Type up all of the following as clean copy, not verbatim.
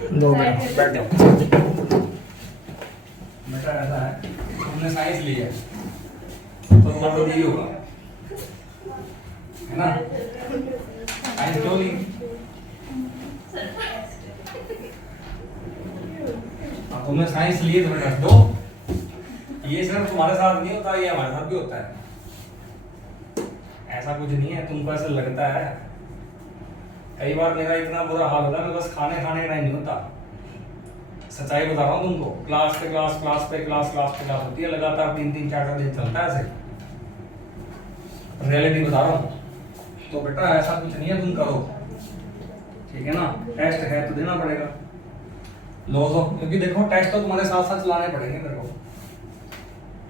2 minute बैठ जाओ। बेटा ऐसा है, तुमने साइंस ली है तो तुम्हारा तो यही होगा, है ना? साइंस क्यों ली? तुमने साइंस ली तो रख दो। ये सिर्फ तुम्हारे साथ नहीं होता, ये हमारे साथ भी होता है। ऐसा कुछ नहीं है, तुमको ऐसा लगता है। कई बार मेरा इतना बुरा हाल होता है, बस खाने खाने का टाइम नहीं होता। सच्चाई बता रहा हूँ तुमको, क्लास पे क्लास होती है लगातार, 3-3 4-4 दिन चलता है ऐसे। रियलिटी बता रहा हूँ। तो बेटा ऐसा कुछ नहीं है, तुम करो, ठीक है ना? टेस्ट है तो देना पड़ेगा। लॉस ऑफ, क्योंकि देखो टेस्ट तो तुम्हारे साथ साथ चलाने पड़ेंगे मेरे को,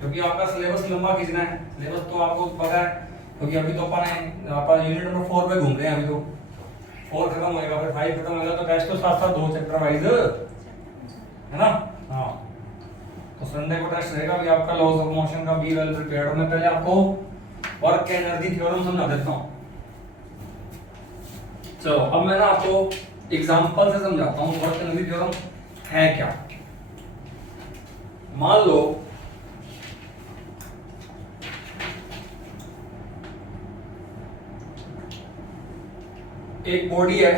क्योंकि आपका सिलेबस लंबा खींचना है। सिलेबस तो आपको पता है, क्योंकि अभी तो अपन आप यूनिट नंबर 4 पे घूम रहे हैं। अभी तो 4 खत्म होएगा, फिर 5 खत्म होएगा, तो टेस्ट तो साथ साथ 2 चैप्टर वाइज है ना? हाँ, तो संडे को टेस्ट रहेगा भी आपका लॉस ऑफ मोशन का। Be well prepared. मैं पहले आपको वर्क एनर्जी थ्योरम समझा देता हूँ। चलो अब मैं ना आपको एग्जांपल से समझाता हूँ वर्क एनर्जी थ्योरम है क्या। मान लो एक बॉडी है,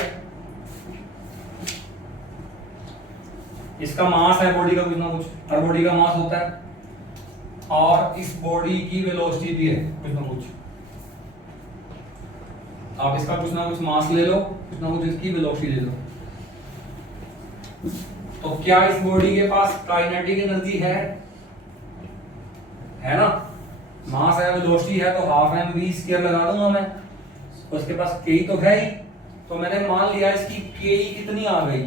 इसका मास है बॉडी का कुछ ना कुछ, हर बॉडी का मास होता है, और इस बॉडी की वेलोसिटी भी है कुछ ना कुछ। आप इसका कुछ ना कुछ मास ले लो, कुछ ना कुछ इसकी वेलोसिटी ले लो। तो क्या इस बॉडी के पास काइनेटिक एनर्जी है ना? मास है, वेलोसिटी है, तो हाफ mv² लगा दूंगा मैं। तो उसके पास के तो है ही, तो मैंने मान लिया इसकी के कितनी आ गई।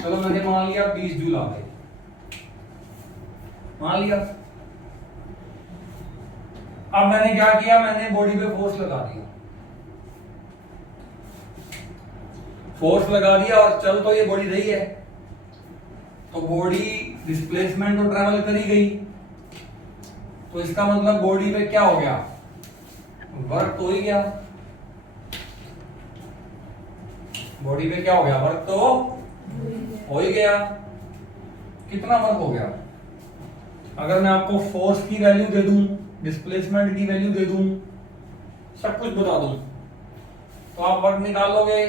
चलो मैंने मान लिया 20 जूल आ गई, मान लिया। अब मैंने क्या किया, मैंने बॉडी पे फोर्स लगा दिया। फोर्स लगा दिया और चल तो ये बॉडी रही है, तो बॉडी डिस्प्लेसमेंट तो ट्रेवल करी गई, तो इसका मतलब बॉडी पे क्या हो गया, वर्क तो ही गया। बॉडी पे क्या हो गया, वर्क तो हो ही गया। कितना वर्क हो गया? अगर मैं आपको फोर्स की वैल्यू दे दूं, डिस्प्लेसमेंट की वैल्यू दे दूं, सब कुछ बता दूं, तो आप वर्क निकाल लोगे।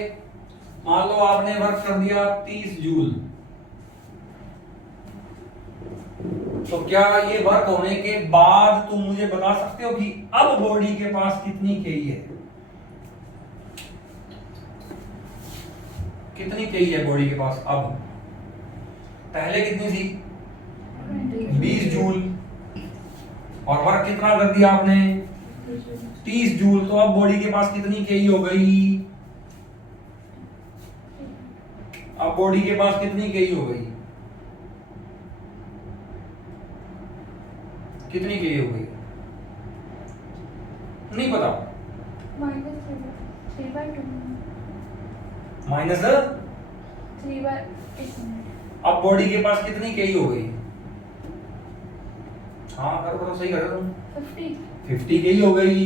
मान लो आपने वर्क कर दिया 30 जूल, तो क्या ये वर्क होने के बाद तुम मुझे बता सकते हो कि अब बॉडी के पास कितनी केई है? कितनी केई है बॉडी के पास अब? पहले कितनी थी? 20 जूल, और वर्क कितना कर दिया आपने? 30 जूल। तो अब बॉडी के पास कितनी केई हो गई? अब बॉडी के पास कितनी केई हो गई? कितनी केई हो गई? नहीं पता। माइनस अब बॉडी के पास कितनी केई हो गई? हाँ करो सही कर रहे हो, 50 केई हो गई।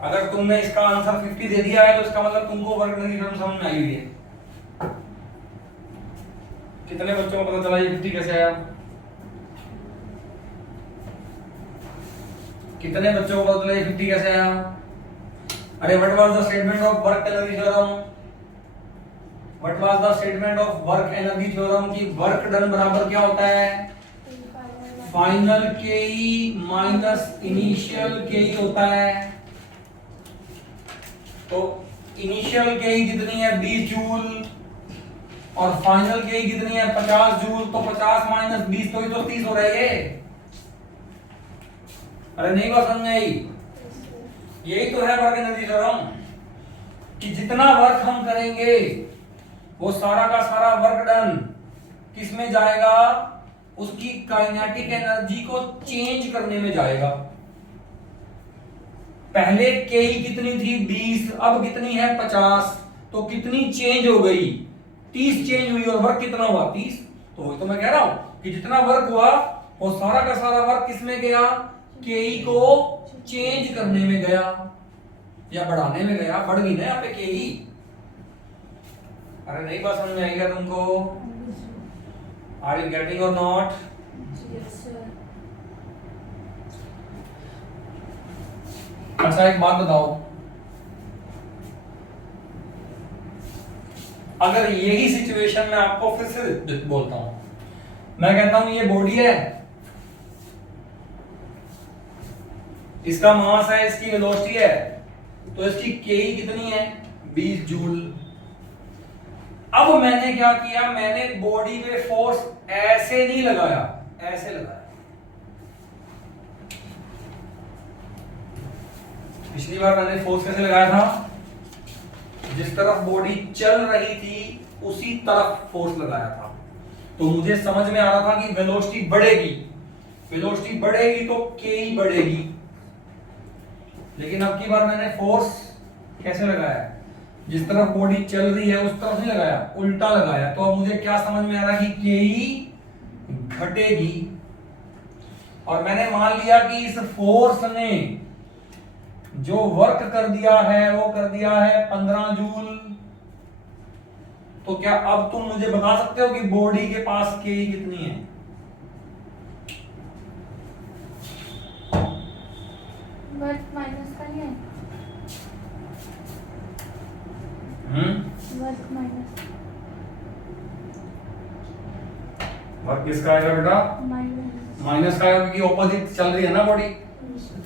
अगर तुमने इसका आंसर 50 दे दिया है, तो इसका मतलब तुमको वर्क एनर्जी थ्योरम समझ में आई हुई है। कितने बच्चों को पता चला ये 50 कैसे आया? कितने बच्चों को पता चला ये 50 कैसे आया? अरे what was the statement of work energy theorem? What was the statement of work energy theorem की वर्क डन बराबर क्या होता है? फाइनल केई माइनस इनिशियल केई होता है। तो इनिशियल केई कितनी है? 20 जूल, और फाइनल केई कितनी है? 50 जूल। तो 50 माइनस 20 तो ये तो 30 हो रहा है ये। अरे नहीं बात समझ आई? यही तो है वर्क एनर्जी थ्योरम, कि जितना वर्क हम करेंगे वो सारा का सारा वर्क डन किस में जाएगा? उसकी काइनेटिक एनर्जी को चेंज करने में जाएगा। पहले केई कितनी थी? 20, अब कितनी है? 50। तो कितनी चेंज हो गई? 30 चेंज हुई, और वर्क कितना हुआ? 30। तो वही तो मैं कह रहा हूं कि जितना वर्क हुआ वो सारा का सारा वर्क किसमें गया? केई को चेंज करने में गया, या बढ़ाने में गया। बढ़ गई ना यहाँ पे केई, अरे नहीं बात समझ में आएगा तुमको? आर यू गेटिंग और नॉट? अच्छा एक बात बताओ, अगर यही सिचुएशन में आपको फिर से बोलता हूं, मैं कहता हूं ये बॉडी है, इसका मास है, इसकी वेलोसिटी है, तो इसकी केई कितनी है? 20 जूल। अब मैंने क्या किया, मैंने बॉडी पे फोर्स ऐसे नहीं लगाया, ऐसे लगाया। पिछली बार मैंने फोर्स कैसे लगाया था? जिस तरफ बॉडी चल रही थी उसी तरफ फोर्स लगाया था, तो मुझे समझ में आ रहा था कि वेलोसिटी बढ़ेगी, वेलोसिटी बढ़ेगी तो के बढ़ेगी। लेकिन अब की बार मैंने फोर्स कैसे लगाया? जिस तरफ बॉडी चल रही है उस तरफ नहीं लगाया, उल्टा लगाया। तो अब मुझे क्या समझ में आ रहा है कि के घटेगी, और मैंने मान लिया कि इस फोर्स ने जो वर्क कर दिया है वो कर दिया है 15 जूल। तो क्या अब तुम मुझे बता सकते हो कि बॉडी के पास के कितनी है? वर्क माइनस का नहीं है? वर्क माइनस, वर्क किसका आएगा बेटा? माइनस का आएगा, क्योंकि ऑपोजिट चल रही है ना बॉडी।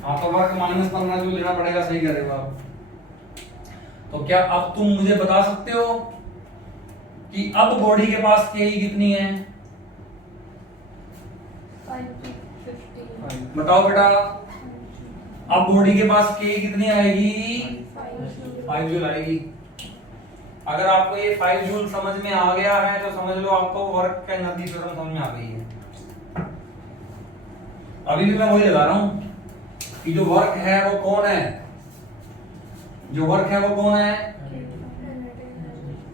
हाँ, तो वर्क माइनस 15 जूल लेना पड़ेगा, सही कह रहे हो आप। तो क्या अब तुम मुझे बता सकते हो कि अब बॉडी के पास के कितनी है? 5 बताओ बेटा, अब बॉडी के पास के कितनी आएगी? 5 जूल आएगी। अगर आपको ये 5 जूल समझ में आ गया है तो समझ लो आपको वर्क का एनर्जी थ्योरम समझ में आ गई है। अभी भी मैं वही लगा रहा हूं कि जो वर्क है वो कौन है? जो वर्क है वो कौन है?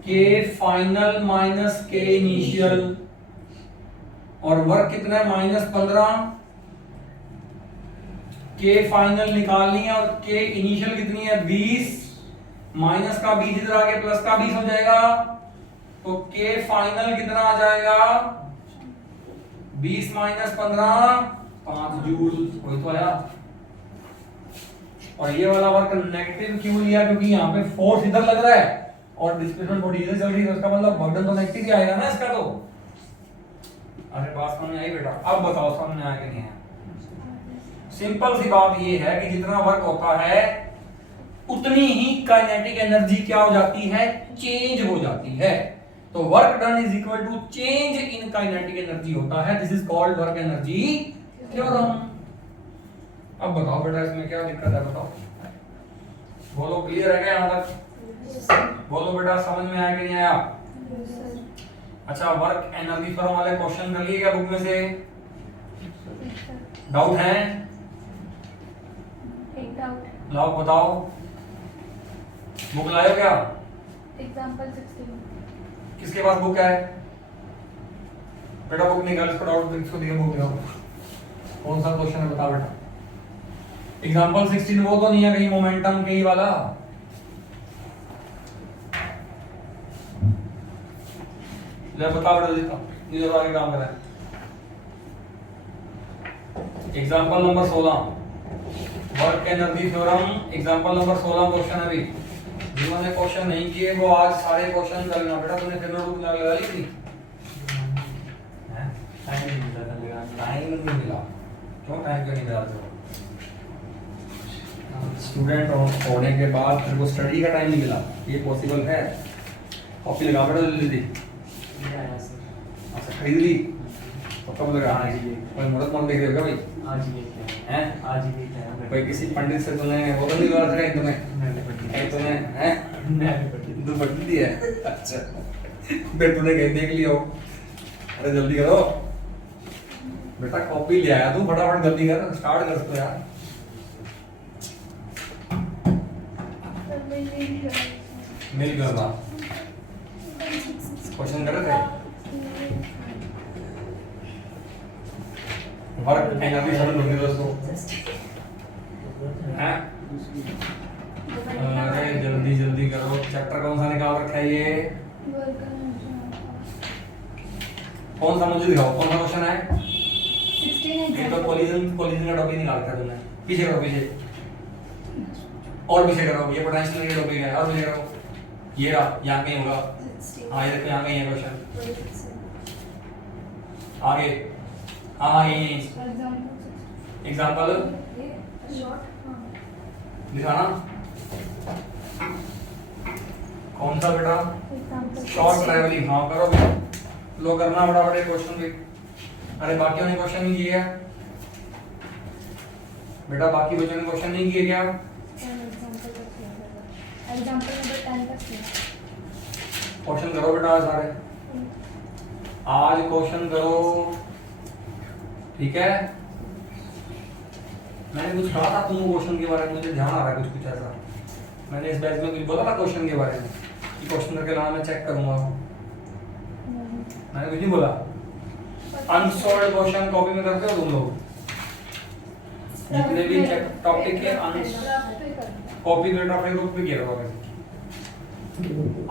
के फाइनल माइनस के इनिशियल, और वर्क कितना है? -15। के फाइनल निकालनी है और के इनिशियल कितनी है? 20। माइनस का 20 इधर आके प्लस का 20 हो जाएगा, तो के फाइनल कितना आ जाएगा? 20 - 15 5 जूल। वही तो आया। और ये वाला वर्क नेगेटिव क्यों लिया? क्योंकि यहाँ पे फोर्स इधर लग रहा है और डिस्प्लेसमेंट बॉडी इधर चल रही है, उसका मतलब बर्डन तो नेगेटिव ही आएगा ना इसका। तो अरे बात समझ में आई बेटा? अब बताओ समझ में आया कि नहीं आया? सिंपल सी बात ये है कि जितना वर्क होता है उतनी ही काइनेटिक एनर्जी क्या हो जाती है? चेंज हो जाती है। तो work done is equal to change in kinetic energy होता है। This is called work energy theorem. अब बताओ बेटा इसमें क्या दिक्कत है? बताओ, बोलो, क्लियर है क्या यहां तक? बोलो बेटा, समझ में आया कि नहीं आया? अच्छा, वर्क एनर्जी थ्योरम वाले क्वेश्चन कर लिए क्या बुक में से? डाउट है? एक डाउट। लाओ बताओ, बुक लाए हो क्या? एग्जांपल 16। किसके पास बुक है? बेटा बुक निकाल, इसको डाउट इसको दिया, बुक दिखाओ। कौन सा क्वेश्चन है बता बेटा? एग्जांपल 16 वो तो नहीं है कहीं मोमेंटम के ही वाला? ले बता बेटा, देखो ये जो आगे काम कर रहा है। Example number 16 work energy theorem, example number 16 question. अभी जिन्होंने क्वेश्चन नहीं किए वो आज सारे क्वेश्चन कर लेना बेटा। तूने फिर नोटबुक लगा ली थी? टाइम नहीं मिला था, टाइम नहीं मिला। क्यों टाइम क्यों नहीं मिला? स्टूडेंट होने के बाद फिर को स्टडी का टाइम नहीं मिला, ये पॉसिबल है? कॉपी लगा बेटा जल्दी। अच्छा, खरीद ली? तो कब लगा? कोई मुहूर्त मत देख रहे हो भाई? आज ही लेके हैं? आज ही लेके आया। कोई किसी पंडित से तूने वो तो नहीं बात कराई? तूने हैं दुपट्टी दी है? अच्छा, फिर तूने कहीं देख लिया हो? अरे जल्दी करो बेटा, कॉपी ले आया तू, फटाफट जल्दी कर, स्टार्ट कर इसको यार। मिल गया ना? क्वेश्चन कर रहे थे? वर्क एनर्जी थ्योरम ढूंढिए दोस्तों। हैं? अरे जल्दी जल्दी करो, चैप्टर कौन सा निकाल रखा है ये? वर्क कौन सा मुझे दिखाओ, कौन सा क्वेश्चन है? 16 ये तो कोलिजन का टॉपिक निकाल कर तुमने। पीछे करो, पीछे और पीछे करो, ये पोटेंशियल की टॉपिक है, और पीछे करो। ये रहा, यहाँ कहीं होगा। हाँ ये देखो, यहाँ कहीं है क्वेश्चन। आगे, हाँ यही एग्जाम्पल दिखाना। कौन सा बेटा? Short travelling. हाँ करो बेटा, लो करना बड़ा बड़े क्वेश्चन भी। अरे बाकी ने क्वेश्चन नहीं किए क्या बेटा? बाकी बच्चों ने क्वेश्चन नहीं किए क्या? एग्जांपल नंबर 10 तक किया। क्वेश्चन करो बेटा सारे, आज क्वेश्चन करो, ठीक है? मैंने कुछ कहा था तुमको क्वेश्चन के बारे में, मुझे ध्यान आ रहा है कुछ ऐसा। मैंने इस बैच में कुछ बोला था क्वेश्चन के बारे में कि क्वेश्चन करके लाना, मैं चेक करूंगा। मैंने कुछ नहीं बोला। अनसॉल्व्ड क्वेश्चन कॉपी में करते हो तुम लोग? जितने भी टॉपिक के कॉपी में टॉपिक ग्रुप पे किया करोगे।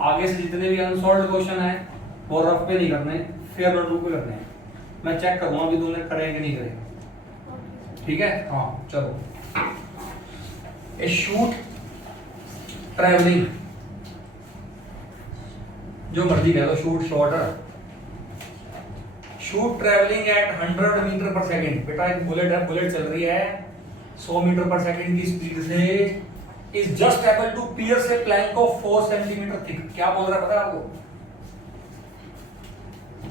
आगे से जितने भी अनसॉल्व्ड क्वेश्चन है वो रफ पे नहीं करने, फेयर नोटबुक पे करने हैं। मैं चेक करूंगा अभी तुमने करे कि नहीं करे, ठीक है? हाँ चलो। ए शूट ट्रैवलिंग, जो मर्जी कह लो, shoot shorter, shoot travelling at 100 metre per second. बेटा एक बुलेट है, बुलेट चल रही है 100 मीटर पर सेकंड की स्पीड से, is just able to pierce a plank of 4 centimetre thick. क्या बोल रहा है पता है आपको?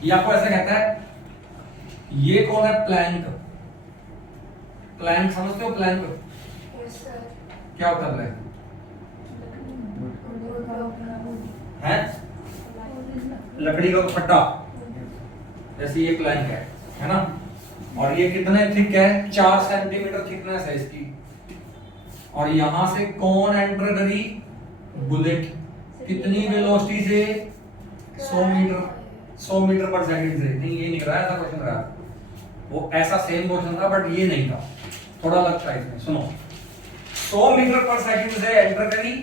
ये आपको ऐसे कहता है, ये कौन है? प्लैंक। प्लैंक समझते हो? प्लैंक क्या होता है? प्लैंक है लकड़ी का फट्टा, जैसे ये प्लैंक है ना? और ये कितने थिक है? 4 सेंटीमीटर थिकनेस है इसकी। और यहां से कौन एंटर करी? बुलेट। कितनी वेलोसिटी से? 100 मीटर पर सेकंड से। नहीं ये नहीं रहा, ऐसा क्वेश्चन रहा, वो ऐसा सेम क्वेश्चन था बट ये नहीं था, थोड़ा अलग था इसमें। सुनो, 100 मीटर पर सेकंड से एंटर करी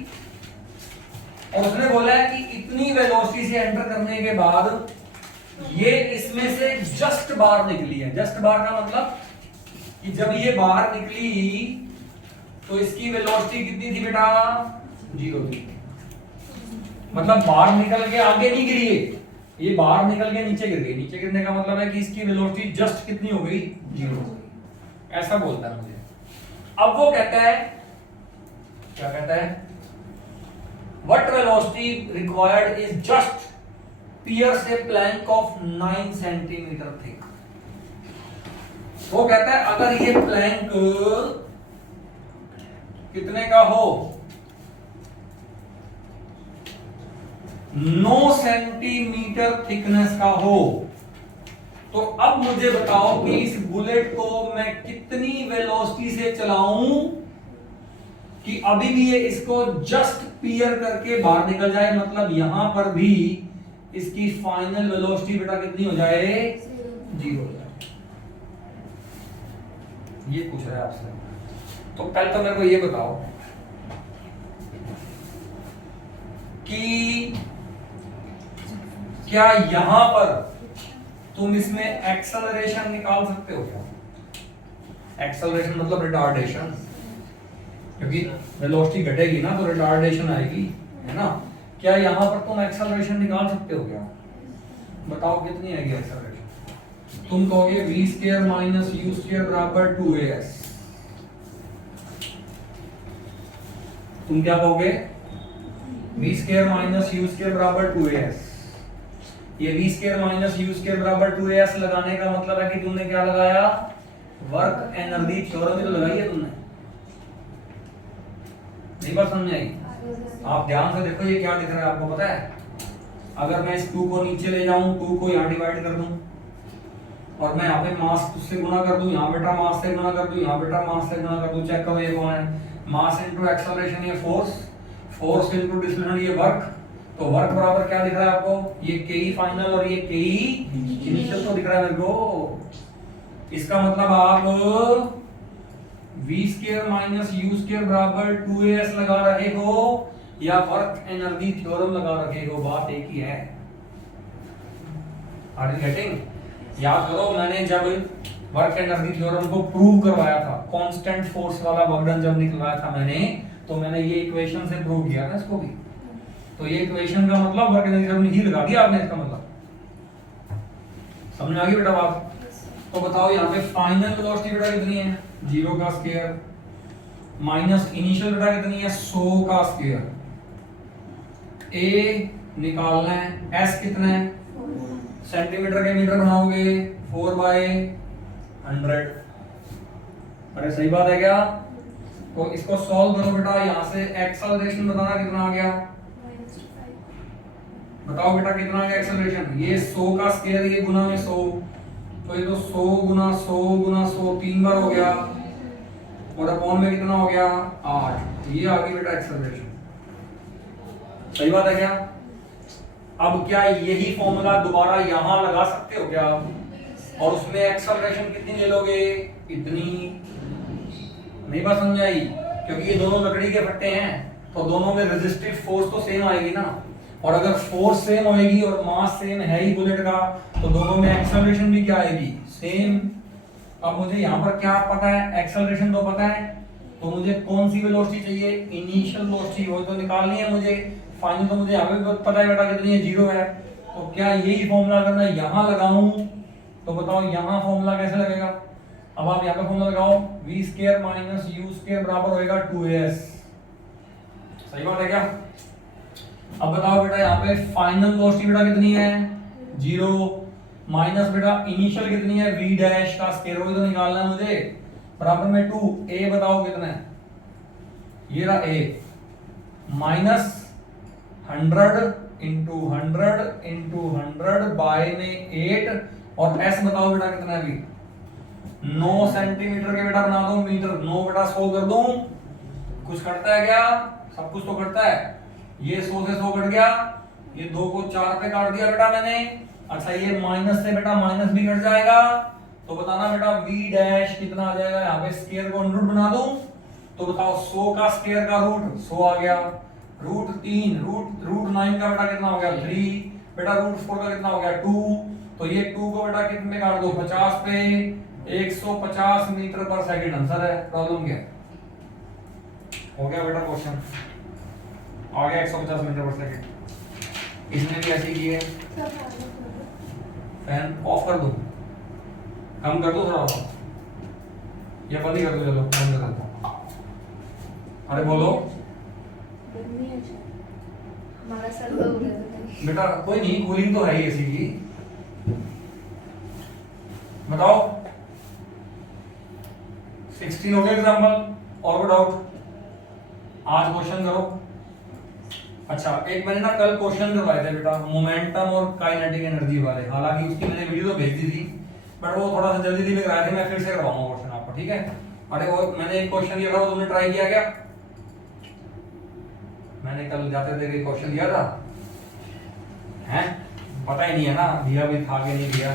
और उसने बोला है कि इतनी वेलोसिटी से एंटर करने के बाद ये इसमें से जस्ट बाहर निकली है। जस्ट बाहर का मतलब कि जब ये बाहर निकली तो इसकी वेलोसिटी कितनी थी बेटा? 0 थी। मतलब बाहर निकल के आगे नहीं गिरी है, ये बाहर निकल के नीचे गिर गई। नीचे गिरने का मतलब है कि इसकी वेलोसिटी जस्ट कितनी हो गई? 0। ऐसा बोलता है मुझे। अब वो कहता है, क्या कहता है? What velocity required is just pierce a plank of 9 centimetre thick। वो कहता है अगर ये प्लैंक कितने का हो? 9 सेंटीमीटर थिकनेस का हो, तो अब मुझे बताओ कि इस बुलेट को मैं कितनी वेलोसिटी से चलाऊं कि अभी भी ये इसको जस्ट पियर करके बाहर निकल जाए। मतलब यहां पर भी इसकी फाइनल वेलोसिटी बेटा कितनी हो जाए? 0 हो जाए। ये पूछ रहा है आपसे। तो पहले तो मेरे को ये बताओ कि क्या यहां पर तुम इसमें एक्सेलरेशन निकाल सकते हो क्या? एक्सेलरेशन मतलब रिटार्डेशन, क्योंकि वेलोसिटी घटेगी ना तो रिटार्डेशन आएगी, है ना? क्या यहां पर तुम एक्सेलरेशन निकाल सकते हो क्या? बताओ कितनी आएगी एक्सेलरेशन? तुम कहोगे v square minus u square बराबर 2as। तुम क्या कहोगे? v square minus u square बराबर 2as। ये v square minus u square बराबर 2as लगाने का मतलब है कि तुमने क्या लगाया? वर्क एनर्जी थ्योरम तो लगाई है तुमने। नहीं बात समझ आई? आप ध्यान से देखो, ये क्या दिख रहा है आपको पता है? अगर मैं इस 2 को नीचे ले जाऊं, 2 को यहाँ डिवाइड कर दूं और मैं यहाँ पे मास से गुणा कर दूं, यहाँ बेटा मास से गुणा कर दूं, यहाँ बेटा मास से गुणा कर दूं, चेक करो ये कौन है? मास इनटू एक्सेलरेशन, ये फोर्स, फोर्स इनटू डिस्प्लेसमेंट, ये वर्क। तो वर्क बराबर क्या दिख रहा है आपको? ये के फाइनल और ये के इनिशियल तो दिख रहा है मेरे को। इसका मतलब आप v square minus u square बराबर 2as लगा रहे हो या वर्क एनर्जी थ्योरम लगा रखे हो, बात एक ही है। Are you getting? याद करो मैंने जब वर्क एनर्जी थ्योरम को प्रूव करवाया था, कांस्टेंट फोर्स वाला वर्क डन जब निकलवाया था मैंने, तो मैंने ये इक्वेशन से प्रूव किया था इसको भी। तो ये इक्वेशन का मतलब वर्क एनर्जी थ्योरम ही लगा दिया आपने, इसका मतलब समझ में आ गई बेटा बात? तो बताओ यहाँ पे फाइनल वेलोसिटी बेटा कितनी है? 0 का स्क्वायर माइनस इनिशियल बेटा कितनी है? 100 का स्क्वायर। ए निकालना है, एस कितना है? सेंटीमीटर के मीटर बनाओगे 4/100। अरे सही बात है क्या? तो इसको सॉल्व करो बेटा, यहाँ से एक्सेलरेशन बताना कितना आ गया? बताओ बेटा कितना आ गया एक्सेलरेशन? ये 100 का स्क्वायर, ये गुना में 100, तो ये तो 100 गुना 100 गुना 100 3 बार हो गया, और अपॉन में कितना हो गया? 8। ये आ गई बेटा एक्सेलरेशन। सही बात है क्या? अब क्या यही फॉर्मूला दोबारा यहां लगा सकते हो क्या आप? और उसमें एक्सेलरेशन कितनी ले लोगे? इतनी। नहीं बात समझ आई? क्योंकि ये दोनों लकड़ी के फट्टे हैं, तो दोनों में रेजिस्टिव फोर्स तो सेम आएगी ना, और अगर फोर्स सेम होएगी और मास सेम है ही बुलेट का, तो दोनों में एक्सेलरेशन भी क्या आएगी? सेम। अब मुझे यहाँ पर क्या पता है? एक्सेलरेशन तो पता है, तो मुझे कौन सी वेलोसिटी चाहिए? इनिशियल वेलोसिटी, वो तो निकालनी है मुझे। फाइनल तो मुझे यहाँ पे पता है बेटा कितनी है? 0 है। तो क्या यही फॉर्मूला अगर मैं यहाँ लगाऊं, तो बताओ यहाँ फॉर्मूला कैसे लगेगा? अब आप यहाँ पे फॉर्मूला लगाओ, v² माइनस u² बराबर होएगा 2as। सही बात है क्या? अब बताओ बेटा यहाँ पे फाइनल वेलोसिटी बेटा कितनी है? 0 माइनस बेटा इनिशियल कितनी है? v डैश का स्क्वायर, वो तो निकालना है मुझे, बराबर में 2। a बताओ कितना है? ये रहा a, minus 100 into 100 into 100 by में 8, और s बताओ बेटा कितना है? अभी 9 सेंटीमीटर के बेटा बना दो मीटर। 9 बेटा 100 कर दूं, कुछ कटता है क्या? सब कुछ तो कटता है। ये 100 से 100 कट गया, ये 2 को 4 पे काट दिया बेटा मैंने। अच्छा ये माइनस से बेटा माइनस भी कट जाएगा, तो बताना बेटा v डैश कितना आ जाएगा? यहाँ पे स्क्वायर को रूट बना दूं, तो बताओ 100 का स्क्वायर का रूट 100 आ गया, रूट 3, रूट 9 का बेटा कितना हो गया? 3 बेटा, रूट 4 का कितना हो गया? 2। तो ये 2 को बेटा कितने में काट दो? 50 पे, 150 मीटर पर सेकंड आंसर है। प्रॉब्लम क्या हो गया बेटा? क्वेश्चन आ गया 150 मीटर पर सेकंड। इसने भी ऐसे ही की है। फैन ऑफ कर दूं, कम कर दो थोड़ा सा, या बंद ही कर दो? चलो बंद कर दो। अरे बोलो हमारा सर तो हो गया बेटा। कोई नहीं, कूलिंग तो है ही एसी की। बताओ 16 हो गया एग्जांपल, और कोई डाउट? आज क्वेश्चन करो। अच्छा एक मैंने ना कल क्वेश्चन करवाए थे बेटा मोमेंटम और काइनेटिक एनर्जी वाले, हालांकि उसकी मैंने वीडियो तो भेज दी थी, बट वो थोड़ा सा जल्दी में कराए थे, मैं फिर से करवाऊंगा क्वेश्चन आपको, ठीक है? अरे वो मैंने एक क्वेश्चन दिया था, वो तुमने ट्राई किया क्या? मैंने कल जाते थे क्वेश्चन दिया था, हैं? पता ही नहीं है ना, दिया भी था कि नहीं दिया।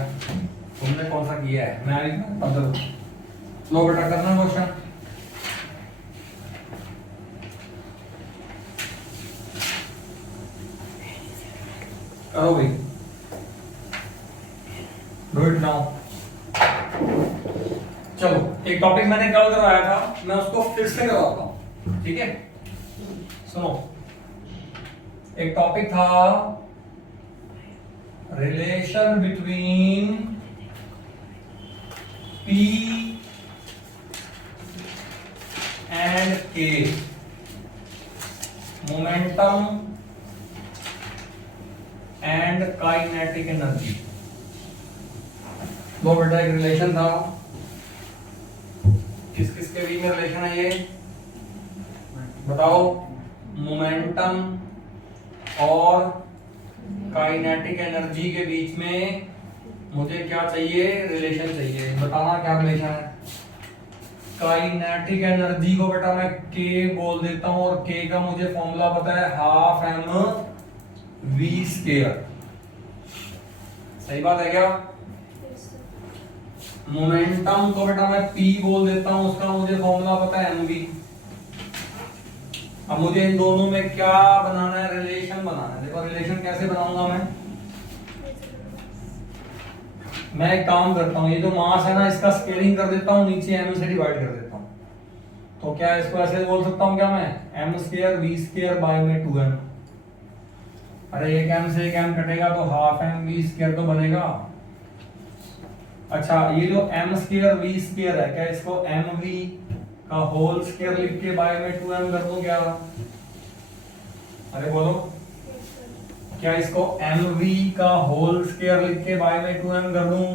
तुमने कौन सा किया है? मैं अभी मतलब लो बेटा करना क्वेश्चन। करो भाई, डू इट नाउ। चलो एक टॉपिक मैंने कल करवाया था, मैं उसको फिर से करवाता हूं, ठीक है? सुनो, एक टॉपिक था relation between P and K, momentum and kinetic energy. वो बेटा एक रिलेशन था, किस किस के बीच में रिलेशन है ये बताओ? मोमेंटम और काइनेटिक एनर्जी के बीच में मुझे क्या चाहिए? रिलेशन चाहिए। बताना क्या रिलेशन है? काइनेटिक एनर्जी को बेटा मैं K बोल देता हूं, और K का मुझे फॉर्मूला पता है 12mv²। सही बात है क्या? मोमेंटम को बेटा मैं P बोल देता हूं, उसका मुझे फॉर्मूला पता है mv। अब मुझे इन दोनों में क्या बनाना है, रिलेशन बनाना है। देखो रिलेशन कैसे बनाऊंगा मैं एक काम करता हूँ, ये जो मास है ना इसका स्केलिंग कर देता हूँ, नीचे m से डिवाइड कर देता हूँ। तो क्या इसको ऐसे बोल सकता हूँ क्या मैं, m square v square by में 2m। अरे एक m से एक m कटेगा तो हाफ m v स्क्वायर तो बनेगा। अच्छा ये जो m स्क्वायर v स्क्वायर है, क्या इसको mv का होल स्क्वायर लिख के बाय में 2m कर दूं क्या? अरे बोलो, क्या इसको mv का होल स्क्वायर लिख के बाय में 2m कर दूं?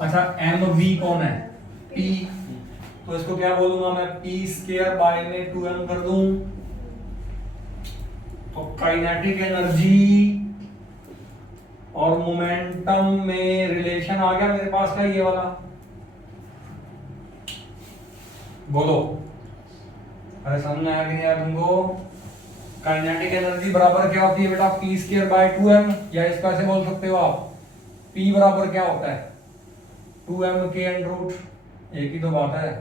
अच्छा mv कौन है, p, तो इसको क्या बोलूंगा मैं, p स्क्वायर बाय में 2m कर दूं। तो काइनेटिक एनर्जी और मोमेंटम में रिलेशन आ गया मेरे पास, क्या ये वाला, बोलो। अरे समझ में आया कि नहीं आया तुमको? काइनेटिक एनर्जी बराबर क्या होती है बेटा, p स्क्वायर बाय 2m, या इसको ऐसे बोल सकते हो आप, p बराबर क्या होता है, 2m के अंडर रूट, एक ही तो बात है।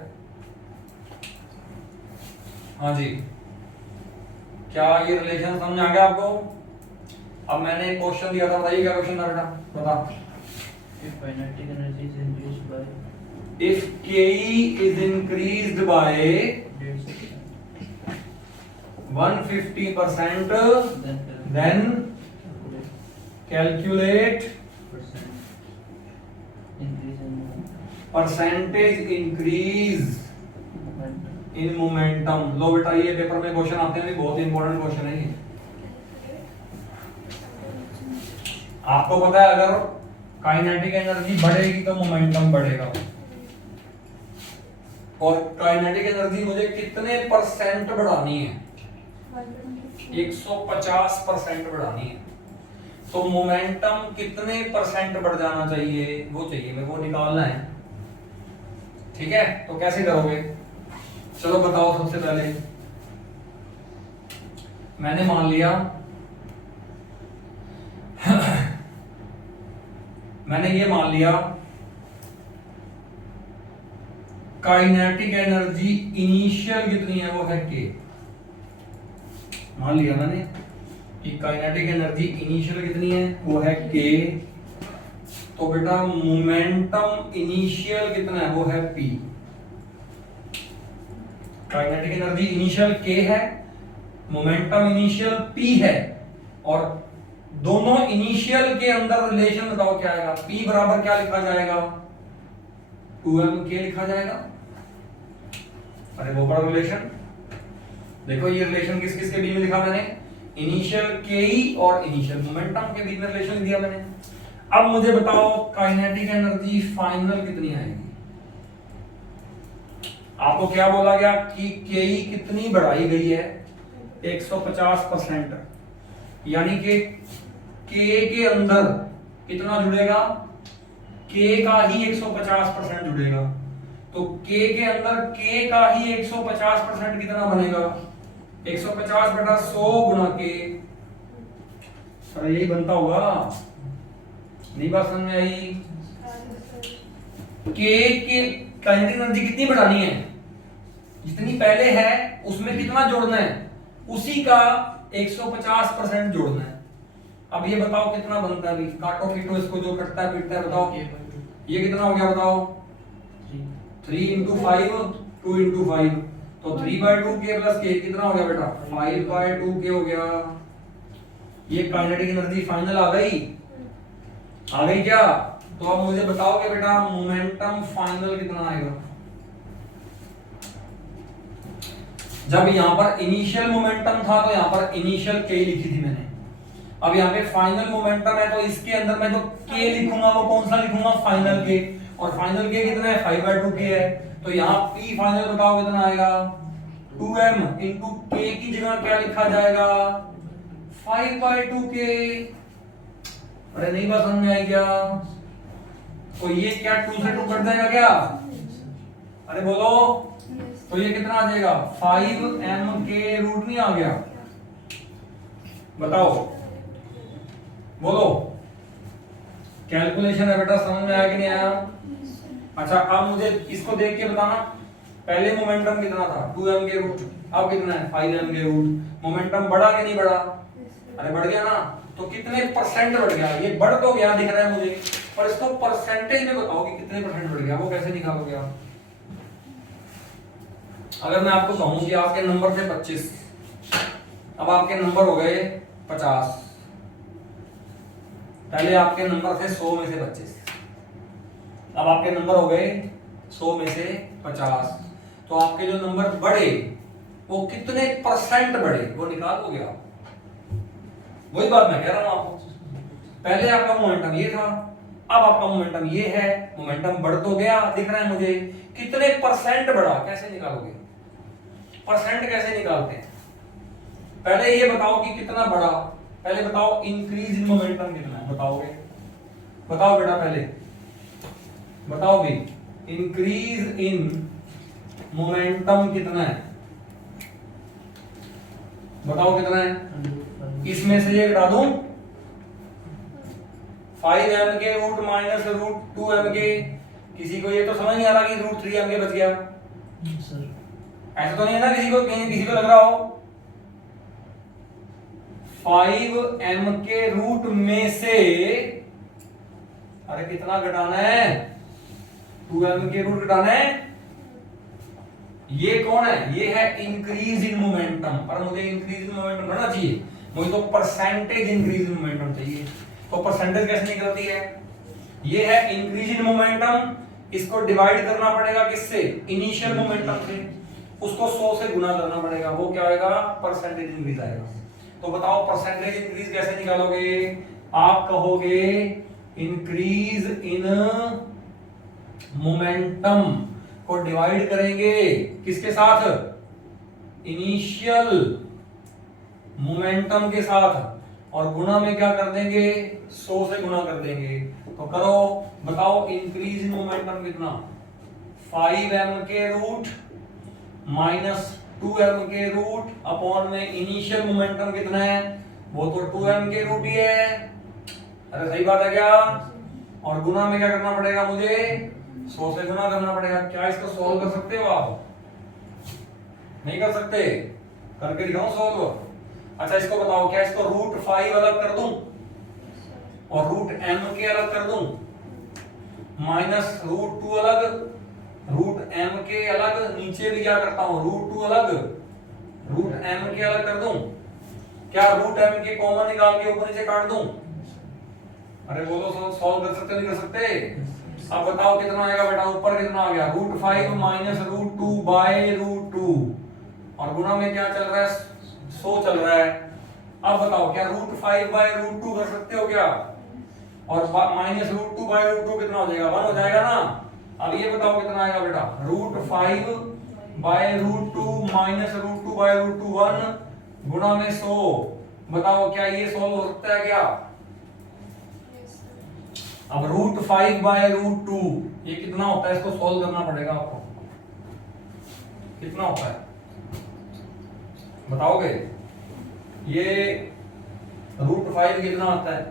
हाँ जी, क्या ये रिलेशन समझ आ गया आपको? अब मैंने एक क्वेश्चन दिया था, बताइए क्या क्वेश्चन था बेटा, बता। If kinetic energy is increased by If Ke is increased by 150%, then calculate percentage increase in momentum। लो बेटा ये पेपर में क्वेश्चन आते हैं, बहुत इंपॉर्टेंट क्वेश्चन है ये। आपको पता है अगर काइनेटिक एनर्जी बढ़ेगी तो मोमेंटम बढ़ेगा, और काइनेटिक एनर्जी मुझे कितने परसेंट बढ़ानी है, 150% बढ़ानी है। तो मोमेंटम कितने परसेंट बढ़ जाना चाहिए, वो चाहिए मेरे को निकालना है। ठीक है, तो कैसे करोगे, चलो बताओ। सबसे पहले मैंने मान लिया मैंने ये मान लिया काइनेटिक एनर्जी इनिशियल कितनी है, वो है के। मान लिया मैंने कि काइनेटिक एनर्जी इनिशियल कितनी है, वो है के। तो बेटा मोमेंटम इनिशियल कितना है, वो है पी। काइनेटिक एनर्जी इनिशियल के है, मोमेंटम इनिशियल पी है, और दोनों इनिशियल के अंदर रिलेशन बताओ क्या आएगा, P बराबर क्या लिखा जाएगा, 2m के लिखा जाएगा। अरे वो बड़ा रिलेशन देखो, ये रिलेशन किस किस के बीच में लिखा मैंने, इनिशियल के और इनिशियल मोमेंटम के बीच में रिलेशन दिया मैंने। अब मुझे बताओ काइनेटिक एनर्जी फाइनल कितनी आएगी। आपको क्या बोला गया कि के कितनी बढ़ाई गई है, 150%, यानी कि के अंदर कितना जुड़ेगा, के का ही 150% जुड़ेगा। तो के अंदर के का ही 150% कितना बनेगा, 150 बटा 100 गुना के। अरे यही बनता होगा, नहीं बात समझ में आई? के काइनेटिक एनर्जी कितनी बढ़ानी है, जितनी पहले है उसमें कितना जोड़ना है, उसी का 150% जोड़ना है। अब ये बताओ कितना बनता है, अभी काटो पीटो इसको, जो कटता है पीटता है, बताओ ये कितना हो गया, बताओ 3 into 5 2 into 5, तो 3/2 के प्लस के कितना हो गया बेटा, 5/2 के हो गया। ये काइनेटिक एनर्जी फाइनल आ गई क्या? तो अब मुझे बताओगे बेटा मोमेंटम फाइनल कितना आएगा। जब यहां पर इनिशियल मोमेंटम था तो यहां पर इनिशियल के लिखी थी मैंने, अब यहाँ पे फाइनल मोमेंटम है तो इसके अंदर मैं जो के लिखूंगा वो कौन सा लिखूंगा, फाइनल के। और फाइनल के कितना है, 5/2 के है। तो यहाँ पी फाइनल बताओ कितना आएगा, 2m इंटू के की जगह क्या लिखा जाएगा, 5/2 के। अरे नहीं बात समझ में आई क्या? तो ये क्या 2 से 2 कट जाएगा क्या? अरे बोलो, तो ये कितना आ जाएगा, 5m के रूट नहीं आ गया, बताओ बोलो। कैलकुलेशन है बेटा, समझ में आया कि नहीं आया? अच्छा अब मुझे इसको देख के बताना, पहले मोमेंटम कितना था, 2m के रूट अब कितना है 5m के रूट। मोमेंटम बढ़ा कि नहीं बढ़ा? अरे बढ़ गया ना। तो कितने परसेंट बढ़ गया? ये बढ़ तो गया दिख रहा है मुझे, पर इसको परसेंटेज में बताओ कि कितने परसेंट बढ़ गया, वो कैसे निकालोगे आप? अगर मैं आपको कहूं कि आपके नंबर थे 25, अब आपके नंबर हो गए 50, पहले आपके नंबर थे 100 में से 25, अब आपके नंबर हो गए 100 में से 50, तो आपके जो नंबर बढ़े वो कितने परसेंट बढ़े वो निकालोगे आप? वही बात मैं कह रहा हूं आपको। पहले आपका मोमेंटम ये था, अब आपका मोमेंटम ये है, मोमेंटम बढ़ तो गया दिख रहा है मुझे, कितने परसेंट बढ़ा कैसे निकालोगे? परसेंट कैसे निकालते हैं? पहले ये बताओ कि कितना बढ़ा, पहले बताओ इंक्रीज इन मोमेंटम कितना है, बताओगे? बताओ बेटा, पहले बताओ भी, इंक्रीज इन मोमेंटम कितना है, बताओ कितना है? इसमें से ये घटा दूं 5m के रूट माइनस रूट 2m के, किसी को ये तो समझ नहीं आ रहा कि रूट 3m के बच गया? सर ऐसा तो नहीं है ना किसी को, कहीं किसी को लग रहा हो 5m के रूट में से, अरे कितना घटाना है? 2m के रूट घटाना है। ये कौन है? ये है इंक्रीज इन मोमेंटम, पर मुझे इंक्रीज इन मोमेंटम बढ़ना चाहिए, मुझे तो परसेंटेज इंक्रीज इन मोमेंटम चाहिए। तो परसेंटेज कैसे निकलती है? ये है इंक्रीज इन मोमेंटम, इसको डिवाइड करना पड़ेगा किससे? इनिशियल मोमेंटम से, उसको 100 से गुना करना पड़ेगा, वो क्या आएगा? परसेंटेज इंक्रीज आएगा। तो बताओ परसेंटेज इंक्रीज कैसे निकालोगे? आप कहोगे इंक्रीज इन मोमेंटम को डिवाइड करेंगे किसके साथ? इनिशियल मोमेंटम के साथ, और गुना में क्या कर देंगे? 100 से गुना कर देंगे। तो करो, बताओ इंक्रीज इन मोमेंटम कितना? 5m के रूट माइनस 2m के रूट अपॉन में इनिशियल मोमेंटम कितना है? वो तो 2m के रूट ही है। अरे सही बात है क्या? और गुना में क्या करना पड़ेगा मुझे? 100 से गुना करना पड़ेगा। क्या इसको सॉल्व कर सकते हो आप? नहीं कर सकते? करके दिखाऊं सॉल्व? अच्छा इसको बताओ, क्या इसको रूट 5 अलग कर दूं और रूट m के अलग कर दूं, माइनस रूट 2 अलग, रूट m के अलग, नीचे भी क्या करता हूं? रूट 2 अलग, रूट m के अलग कर दूं? क्या रूट m के कॉमन निकाल के ऊपर नीचे काट दूं? अरे बोलो, सॉल्व कर सकते नहीं कर सकते? अब बताओ कितना आएगा बेटा? ऊपर कितना आ गया? Root 5 minus root 2 by root 2, और गुना में क्या चल रहा है? 100 चल रहा है। अब बताओ क्या रूट 5 बाय रूट 2 कर सकते हो क्या? और माइनस रूट 2 बाय रूट 2 कितना हो जाएगा? 1 हो जाएगा ना। अब ये बताओ कितना आएगा बेटा? Root 5 by root 2 minus root 2 by root 2 1 गुना में 100। बताओ क्या ये सॉल्व हो सकता है क्या? अब रूट 5 बाय रूट 2 ये कितना होता है? इसको सॉल्व करना पड़ेगा आपको। कितना होता है बताओगे? ये रूट 5 कितना आता है?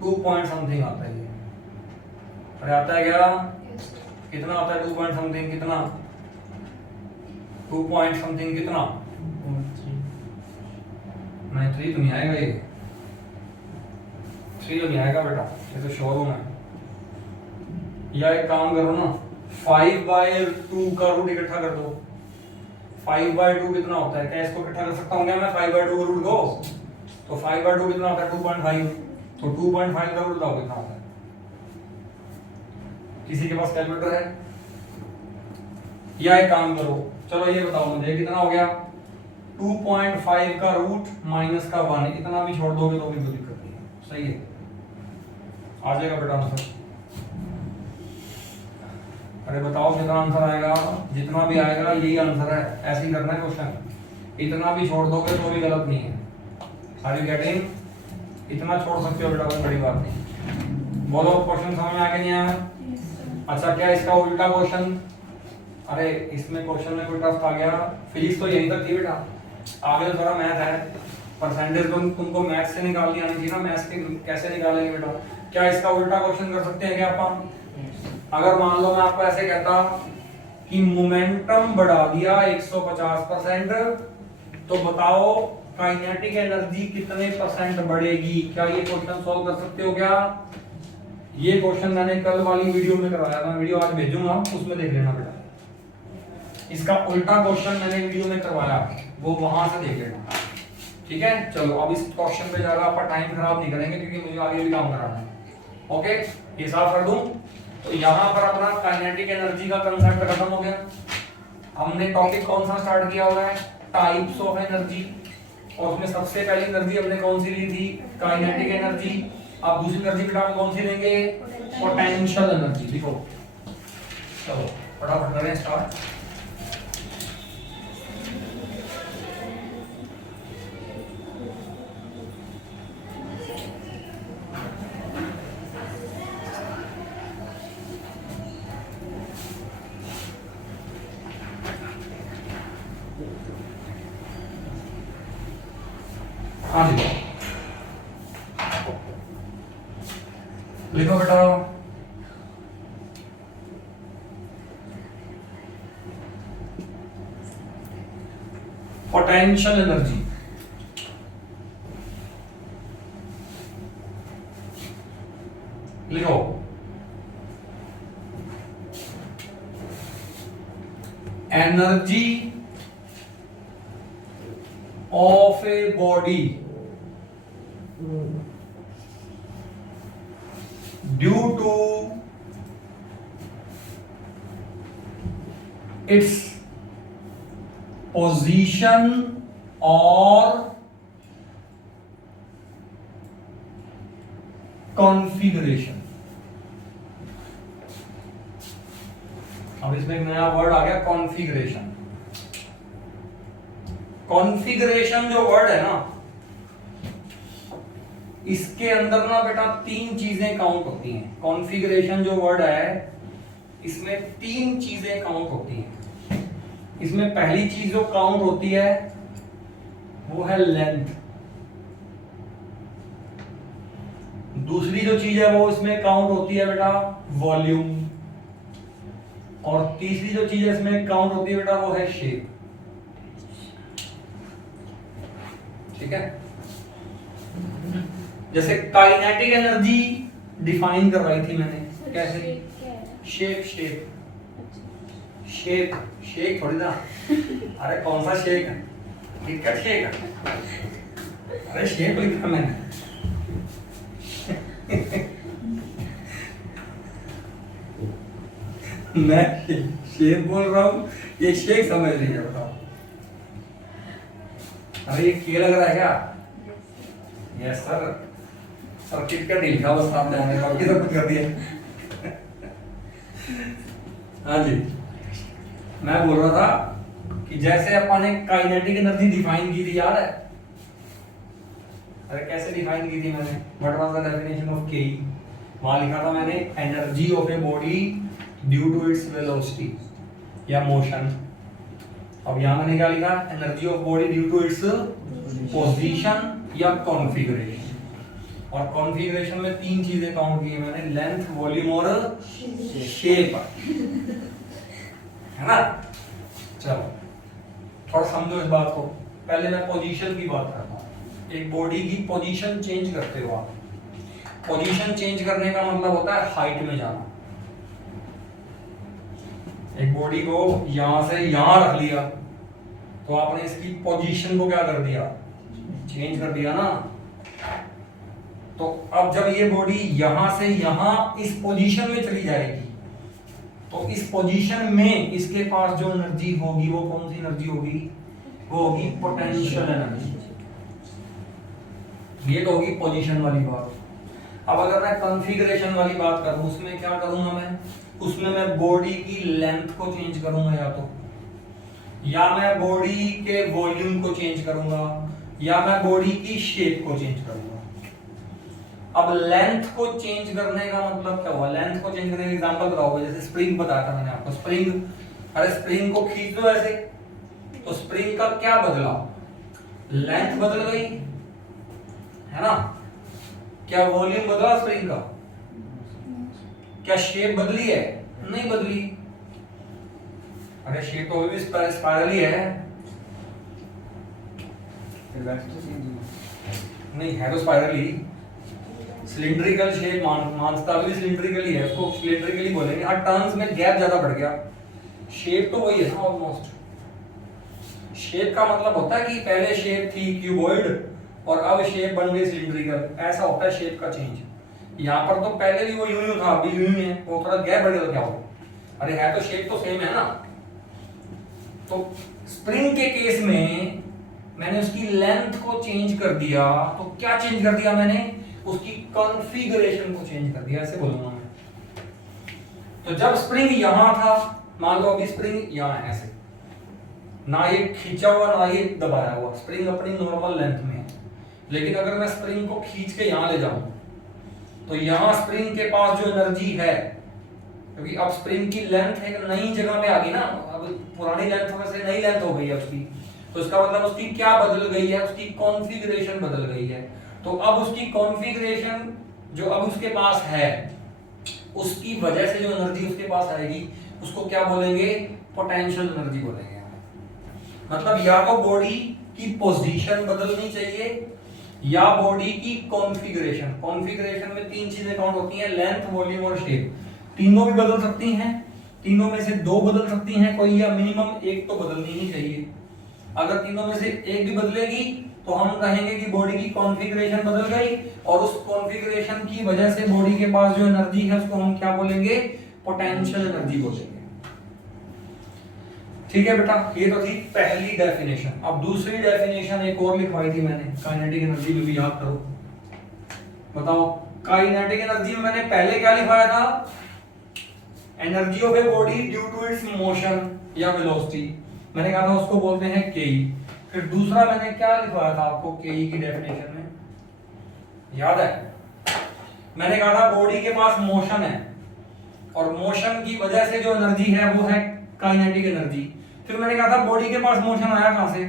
2 पॉइंट समथिंग आता है ये। अरे आता है क्या? कितना आता है? 2 पॉइंट समथिंग कितना? 2 पॉइंट समथिंग कितना? नहीं 3 तो नहीं आएगा, ये 3 तो नहीं आएगा बेटा, ये तो शोरूम है। या एक काम करो ना, 5 बाय 2 का रूट इकट्ठा कर दो। 5 बाय 2 कितना होता है? क्या इसको इकट्ठा कर सकता हूँ क्या मैं 5 बाय 2 का रूट को? तो 5 बाय 2 कितना होता है? 2.5। तो 2.5 का रूट बताओ कितना होता है? किसी के पास कैलकुलेटर है? या एक काम करो, चलो ये बताओ मुझे कितना हो गया? 2.5 का रूट माइनस का 1, इतना भी छोड़ दोगे तो भी कोई दिक्कत नहीं है। सही है, आ जाएगा बेटा आंसर। अरे बताओ कितना आंसर आएगा? जितना भी आएगा यही आंसर है, ऐसे ही करना है क्वेश्चन। इतना भी छोड़ दोगे तो भी गलत नहीं है। Are you getting? इतना छोड़ सकते हो बेटा, कोई बड़ी बात नहीं। बोलो क्वेश्चन समझ में आ के नहीं आया? अच्छा क्या इसका उल्टा क्वेश्चन? अरे इसमें क्वेश्चन में कोई टफ आ गया? फिजिक्स तो यहीं तक थी बेटा, आगे तो थोड़ा मैथ है। परसेंटेज तो तुमको मैथ से निकालनी आनी चाहिए ना, मैथ के कैसे निकालेंगे बेटा? क्या इसका उल्टा क्वेश्चन कर सकते हैं क्या अपन? अगर मान लो मैं आपको ऐसे कहता कि मोमेंटम बढ़ा दिया 150% तो बताओ काइनेटिक एनर्जी कितने % बढ़ेगी? क्या ये क्वेश्चन सॉल्व कर सकते हो क्या? ये क्वेश्चन मैंने कल वाली वीडियो में करवाया था, वीडियो आज भेजूंगा, उसमें देख लेना बेटा। इसका उल्टा क्वेश्चन मैंने वीडियो में करवाया, वो वहां से देख लेना, ठीक है? चलो अब इस क्वेश्चन पे ज्यादा आपका टाइम खराब नहीं करेंगे क्योंकि मुझे आगे भी काम कराना है। ओके, ये साफ कर दूं। तो यहाँ पर अपना काइनेटिक एनर्जी का कंसेप्ट खत्म हो गया। हमने टॉपिक कौन सा स्टार्ट किया हुआ है? टाइप्स ऑफ एनर्जी, और उसमें सबसे पहली एनर्जी हमने कौन सी ली थी? Kinetic energy. अब दूसरी एनर्जी बेटा हम कौन सी लेंगे? Potential energy. लिखो, चलो फटाफट करें स्टार्ट। हाँ जी, लिखो बेटा। पोटेंशियल एनर्जी, लिखो। Energy of a body due to its position or configuration। अब इसमें एक नया वर्ड आ गया, कॉन्फ़िगरेशन। कॉन्फ़िगरेशन जो वर्ड है ना, इसके अंदर ना बेटा 3 चीजें काउंट होती हैं। कॉन्फ़िगरेशन जो वर्ड है, इसमें 3 चीजें काउंट होती हैं। इसमें पहली चीज जो काउंट होती है वो है लेंथ। दूसरी जो चीज है वो इसमें काउंट होती है बेटा वॉल्यूम, और तीसरी जो चीज इसमें काउंट होती है बेटा वो है शेप। ठीक है? जैसे काइनेटिक एनर्जी डिफाइन करवाई थी मैंने, कैसे? शेप शेप शेप शेक थोड़ी ना। अरे कौन सा शेक है? किटकैट शेक है? अरे शेप लिखा मैंने। मैं शेप बोल रहा हूँ, ये शेक समझ लीजिए। बताओ, अरे ये के लग रहा है क्या? यस सर, सर किटकैट नहीं लिखा बस सामने, हमने बाकी सब कुछ कर दिया। हाँ जी, मैं बोल रहा था कि जैसे अपन ने काइनेटिक एनर्जी डिफाइन की थी, याद है? अरे कैसे डिफाइन की थी मैंने? What was the definition of K? वहां लिखा था मैंने energy of a body due to its velocity या मोशन। अब यहां मैंने क्या लिखा? Energy of body due to its position या कॉन्फ़िगरेशन। और कॉन्फ़िगरेशन में 3 चीजें काउंट की है मैंने, लेंथ, वॉल्यूम और शेप, है ना? चलो थोड़ा समझो इस बात को। पहले मैं पोजीशन की बात करता हूँ। एक बॉडी की पोजीशन चेंज करते हो आप। पोजीशन चेंज करने का मतलब होता है हाइट में जाना। एक बॉडी को यहां से यहां रख लिया तो आपने इसकी पोजीशन को क्या कर दिया? चेंज कर दिया ना। तो अब जब ये बॉडी यहां से यहां इस पोजीशन में चली जाएगी तो इस पोजीशन में इसके पास जो एनर्जी होगी वो कौन सी एनर्जी होगी? वो होगी पोटेंशियल एनर्जी। ये तो होगी पोजीशन वाली बात। अब अगर मैं कॉन्फ़िगरेशन वाली बात करूं, उसमें क्या करूंगा मैं? उसमें मैं बॉडी की लेंथ को चेंज करूंगा, या मैं बॉडी के वॉल्यूम को चेंज करूंगा, या मैं बॉडी की शेप को चेंज करूंगा। अब लेंथ को चेंज करने का मतलब क्या हुआ? लेंथ को चेंज करने का एग्जांपल बताओगे। जैसे स्प्रिंग बताया था मैंने आपको, स्प्रिंग, अरे स्प्रिंग को खींच दो ऐसे तो स्प्रिंग का क्या बदला? लेंथ बदल गई, है ना? क्या वॉल्यूम बदला स्प्रिंग का? क्या शेप बदली है? नहीं बदली। अरे शेप तो अभी भी स्पाइरल ही है। फिर बैठ तो सीधी नहीं है तो स्पाइरल ही, सिलिंड्रिकल शेप मानता भी सिलिंड्रिकल ही है, उसको सिलिंड्रिकली बोलेंगे। हाँ टर्न्स में गैप ज्यादा बढ़ गया, शेप तो वही है ना ऑलमोस्ट। शेप का मतलब होता है कि पहले शेप थी क्यूबॉइड और अब शेप बन गई सिलिंड्रिकल, ऐसा होता है शेप का चेंज। यहाँ पर तो पहले भी वो यूं था, अभी यूं ही है, वो थोड़ा गैप बढ़ गया तो क्या होगा? अरे है तो शेप तो सेम है ना। तो स्प्रिंग के केस में मैंने उसकी लेंथ को चेंज कर दिया, तो क्या चेंज कर दिया मैंने? उसकी कॉन्फ़िगरेशन को चेंज कर दिया, ऐसे बोलूंगा मैं। तो जब स्प्रिंग यहां था, मान लो अभी स्प्रिंग यहां है ऐसे, ना ये खींचा हुआ ना ये दबाया हुआ, स्प्रिंग अपनी नॉर्मल लेंथ में है। लेकिन अगर मैं स्प्रिंग को खींच के यहां ले जाऊं तो यहां स्प्रिंग के पास जो एनर्जी है, क्योंकि अब स्प्रिंग की लेंथ एक नई जगह पे आ गई ना, अब पुरानी लेंथ में से नई लेंथ हो गई है उसकी, तो इसका मतलब उसकी क्या बदल गई है? उसकी कॉन्फ़िगरेशन बदल गई है। तो अब उसकी कॉन्फ़िगरेशन जो अब उसके पास है, उसकी वजह से जो एनर्जी उसके पास आएगी उसको क्या बोलेंगे? पोटेंशियल एनर्जी बोलेंगे। मतलब या तो बॉडी की पोजीशन बदलनी चाहिए या बॉडी की कॉन्फ़िगरेशन। कॉन्फ़िगरेशन में तीन चीजें काउंट होती हैं, लेंथ, वॉल्यूम और शेप। तीनों भी बदल सकती हैं, तीनों में से दो बदल सकती हैं कोई, या मिनिमम एक तो बदलनी ही चाहिए। अगर तीनों में से एक भी बदलेगी तो हम कहेंगे कि बॉडी की कॉन्फ़िगरेशन बदल गई, और उस कॉन्फ़िगरेशन की वजह से बॉडी के पास जो एनर्जी है उसको हम क्या बोलेंगे? पोटेंशियल एनर्जी बोलेंगे। ठीक है बेटा, ये तो थी पहली डेफिनेशन। अब दूसरी डेफिनेशन एक और लिखवाई थी मैंने, काइनेटिक एनर्जी में भी याद करो। बताओ काइनेटिक एनर्जी में मैंने पहले क्या लिखवाया था? Energy of a body due to its motion या वेलोसिटी, मैंने कहा था उसको बोलते हैं केई। फिर दूसरा मैंने क्या लिखवाया था आपको केई की डेफिनेशन में, याद है? मैंने कहा था बॉडी के पास मोशन है और मोशन की वजह से जो एनर्जी है वो है काइनेटिक एनर्जी। फिर मैंने कहा था बॉडी के पास मोशन आया कहां से?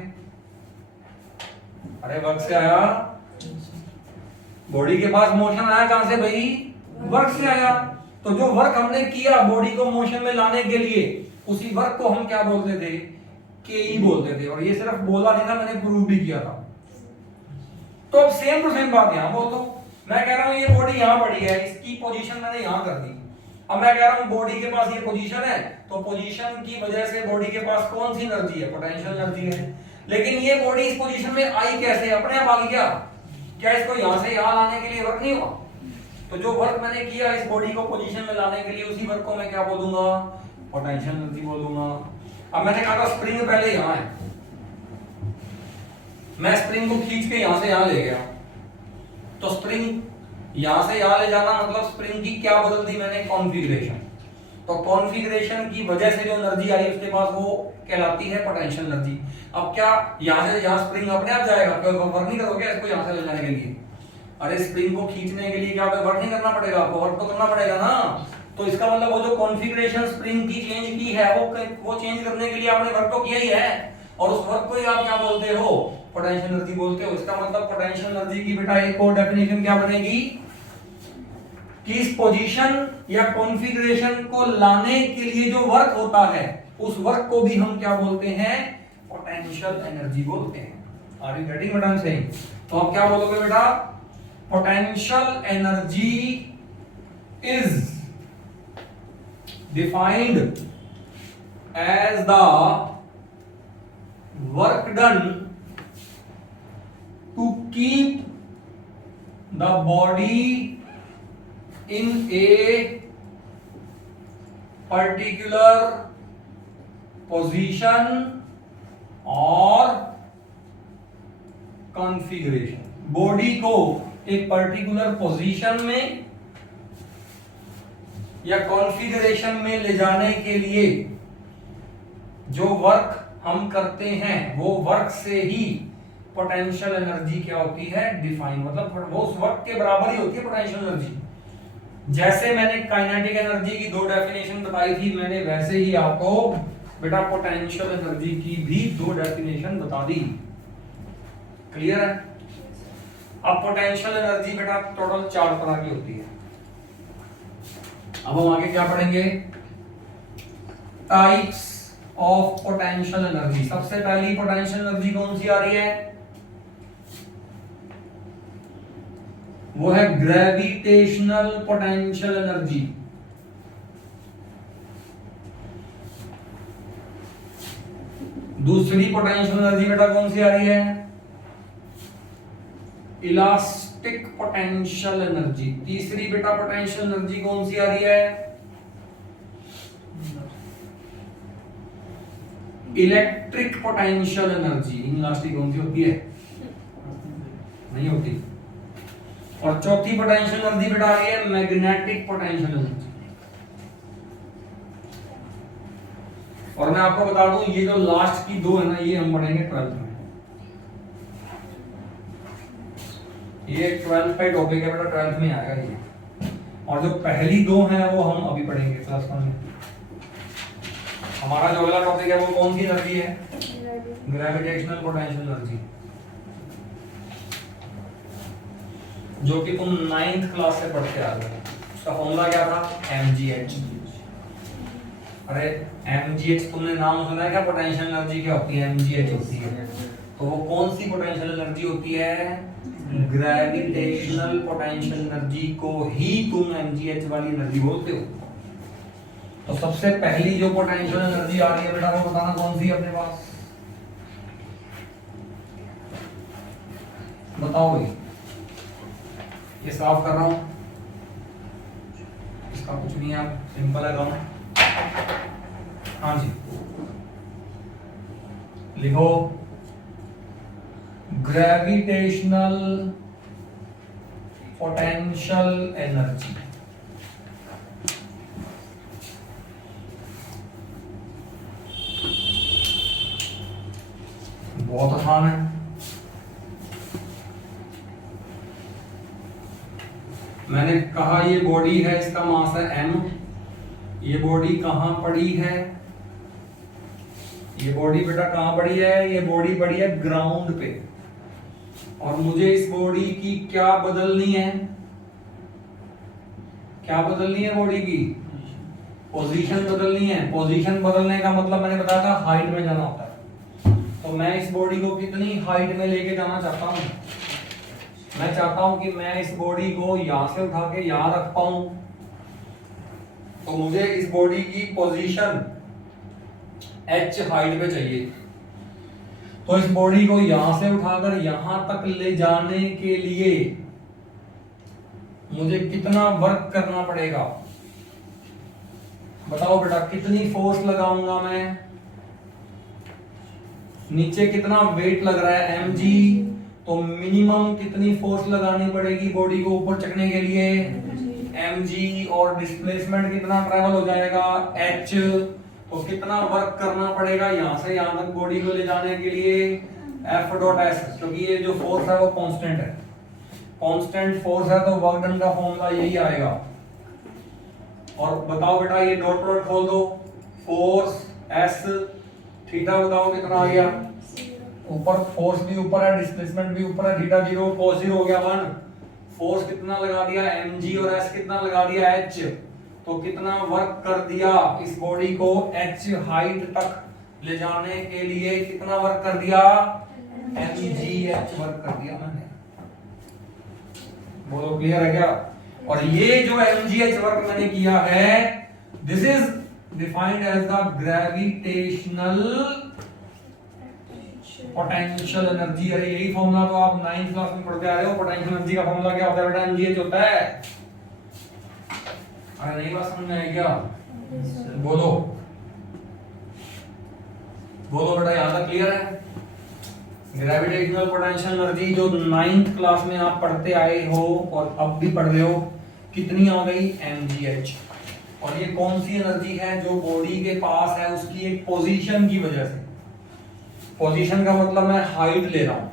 अरे वर्क से आया। बॉडी के पास मोशन आया कहां से भाई? वर्क से आया। तो जो वर्क हमने किया बॉडी को मोशन में लाने के लिए, उसी वर्क को हम क्या बोलते थे? केई बोलते थे। और ये सिर्फ बोला नहीं था, मैंने प्रूव भी किया था। तो अब सेम टू सेम बात यहां बोल दो। मैं कह रहा हूं ये बॉडी यहां पड़ी है, इसकी पोजीशन मैंने यहां कर दी। अब मैं कह रहा हूं बॉडी के पास ये पोजीशन है, तो पोजीशन की वजह से बॉडी के पास कौन सी एनर्जी है? पोटेंशियल एनर्जी है। लेकिन ये बॉडी इस पोजीशन में आई कैसे? अपने आप आ गई क्या? क्या इसको यहां से यहां लाने के लिए वर्क नहीं हुआ? तो जो वर्क मैंने किया इस बॉडी को पोजीशन में लाने के लिए, उसी वर्क को मैं क्या बोलूंगा? पोटेंशियल एनर्जी बोलूंगा। अब मैंने कहा था स्प्रिंग पहले यहां है, मैं स्प्रिंग को खींच के यहां से यहां ले गया, तो स्प्रिंग यहां से यहां ले जाना मतलब स्प्रिंग की क्या बदल दी मैंने? कॉन्फ़िगरेशन। तो कॉन्फ़िगरेशन की वजह से जो एनर्जी आई उसके पास वो कहलाती है पोटेंशियल एनर्जी। अब क्या यहां से यहां स्प्रिंग अपने आप जाएगा? कोई वर्क नहीं करोगे इसको यहां से ले जाने के लिए? अरे स्प्रिंग को खींचने के लिए क्या वर्क नहीं करना पड़ेगा? आपको वर्क तो करना पड़ेगा ना। तो इसका मतलब वो जो कॉन्फ़िगरेशन स्प्रिंग की चेंज की है वो चेंज करने के लिए आपने वर्क तो किया ही है, और उस वर्क को ही आप क्या बोलते हो? पोटेंशियल एनर्जी बोलते हो। इसका मतलब पोटेंशियल एनर्जी की बेटा एक और डेफिनेशन क्या बनेगी कि इस पोजीशन या कॉन्फ़िगरेशन को लाने के लिए जो वर्क होता है उस वर्क को भी हम क्या बोलते हैं? पोटेंशियल एनर्जी बोलते हैं। Are you getting what I am saying? तो आप क्या बोलोगे बेटा? Potential energy is defined as the work done to keep the body in a particular position or configuration। Body को एक पर्टिकुलर पोजीशन में या कॉन्फ़िगरेशन में ले जाने के लिए जो वर्क हम करते हैं वो वर्क से ही पोटेंशियल एनर्जी क्या होती है? डिफाइन। मतलब वो उस वर्क के बराबर ही होती है पोटेंशियल एनर्जी। जैसे मैंने काइनेटिक एनर्जी की दो डेफिनेशन बताई थी, मैंने वैसे ही आपको बेटा पोटेंशियल एनर्जी की भी दो डेफिनेशन बता दी। क्लियर है? अब पोटेंशियल एनर्जी बेटा टोटल 4 तरह की होती है। अब हम आगे क्या पढ़ेंगे? Types of potential energy. सबसे पहली पोटेंशियल एनर्जी कौन सी आ रही है? वो है ग्रेविटेशनल पोटेंशियल एनर्जी। दूसरी पोटेंशियल एनर्जी बेटा कौन सी आ रही है? Elastic potential energy. तीसरी बेटा पोटेंशियल एनर्जी कौन सी आ रही है? Electric potential energy. इलास्टिक कौन सी होती है? नहीं होती। और चौथी पोटेंशियल एनर्जी बेटा आ रही है मैग्नेटिक पोटेंशियल एनर्जी। और मैं आपको बता दूं ये जो लास्ट की दो है ना, ये हम पढ़ेंगे 12th में। ये 12th का टॉपिक है बेटा, 12th में आएगा ये। और जो पहली दो हैं वो हम अभी पढ़ेंगे क्लास 1 में। हमारा जो अगला टॉपिक है वो कौन सी एनर्जी है? ग्रेविटेशनल पोटेंशियल एनर्जी, जो कि तुम 9th क्लास से पढ़ के आ रहे हो। उसका फॉर्मूला क्या था? mgh। अरे mgh तुमने नाम सुना है क्या? पोटेंशियल एनर्जी क्या होती है? mgh होती है। तो वो कौन सी पोटेंशियल एनर्जी होती है? ग्रेविटेशनल पोटेंशियल एनर्जी को ही तुम mgh वाली एनर्जी बोलते हो। तो सबसे पहली जो पोटेंशियल एनर्जी आ रही है बेटा वो बताना कौन सी है अपने पास? बताओ भाई। ये साफ कर रहा हूं, इसका कुछ नहीं है, आप सिंपल है काम। हाँ जी, लिखो ग्रेविटेशनल पोटेंशियल एनर्जी। बहुत आसान है। मैंने कहा ये बॉडी है, इसका मास है m। ये बॉडी कहां पड़ी है? ये बॉडी बेटा कहां पड़ी है? ये बॉडी पड़ी है ग्राउंड पे। और मुझे इस बॉडी की क्या बदलनी है? क्या बदलनी है? बॉडी की पोजीशन बदलनी है। पोजीशन बदलने का मतलब मैंने बताया था हाइट में जाना होता है। तो मैं इस बॉडी को कितनी हाइट में लेके जाना चाहता हूं? मैं चाहता हूं कि मैं इस बॉडी को यहां से उठा के यहां रख पाऊं। तो मुझे इस बॉडी की पोजीशन h हाइट पे चाहिए। तो इस बॉडी को यहां से उठाकर यहां तक ले जाने के लिए मुझे कितना वर्क करना पड़ेगा? बताओ बेटा, कितनी फोर्स लगाऊंगा मैं? नीचे कितना वेट लग रहा है? mg। तो मिनिमम कितनी फोर्स लगानी पड़ेगी बॉडी को ऊपर चढ़ने के लिए? mg। और डिस्प्लेसमेंट कितना ट्रेवल हो जाएगा? h। तो कितना वर्क करना पड़ेगा यहां से यहां तक बॉडी को ले जाने के लिए? F.S। क्योंकि ये जो फोर्स है वो कांस्टेंट है, कांस्टेंट फोर्स है, तो वर्क डन का फॉर्मूला यही आएगा। और बताओ बेटा, ये डॉट डॉट खोल दो। फोर्स S थीटा बताओ कितना आ गया? ऊपर फोर्स भी ऊपर है, डिस्प्लेसमेंट भी ऊपर है, थीटा 0 cos 0 हो गया 1। फोर्स कितना लगा दिया? mg। और s कितना लगा दिया? h। तो कितना वर्क कर दिया इस बॉडी को h हाइट तक ले जाने के लिए? कितना वर्क कर दिया? mgh वर्क कर दिया मैंने। बोलो क्लियर है क्या? और ये जो mgh वर्क मैंने किया है, this is defined as the gravitational potential energy. अरे यही फॉर्मूला तो आप 9th क्लास में पढ़ते आ रहे हो। पोटेंशियल एनर्जी का फॉर्मूला क्या होता है बेटा? mgh होता है। अरे नहीं बात समझ में आई क्या? बोलो बोलो बेटा, यहां तक क्लियर है? ग्रेविटेशनल पोटेंशियल एनर्जी जो 9th क्लास में आप पढ़ते आए हो और अब भी पढ़ रहे हो, कितनी आ गई? mgh। और ये कौन सी एनर्जी है? जो बॉडी के पास है उसकी एक पोजीशन की वजह से। पोजीशन का मतलब मैं हाइट ले रहा हूं,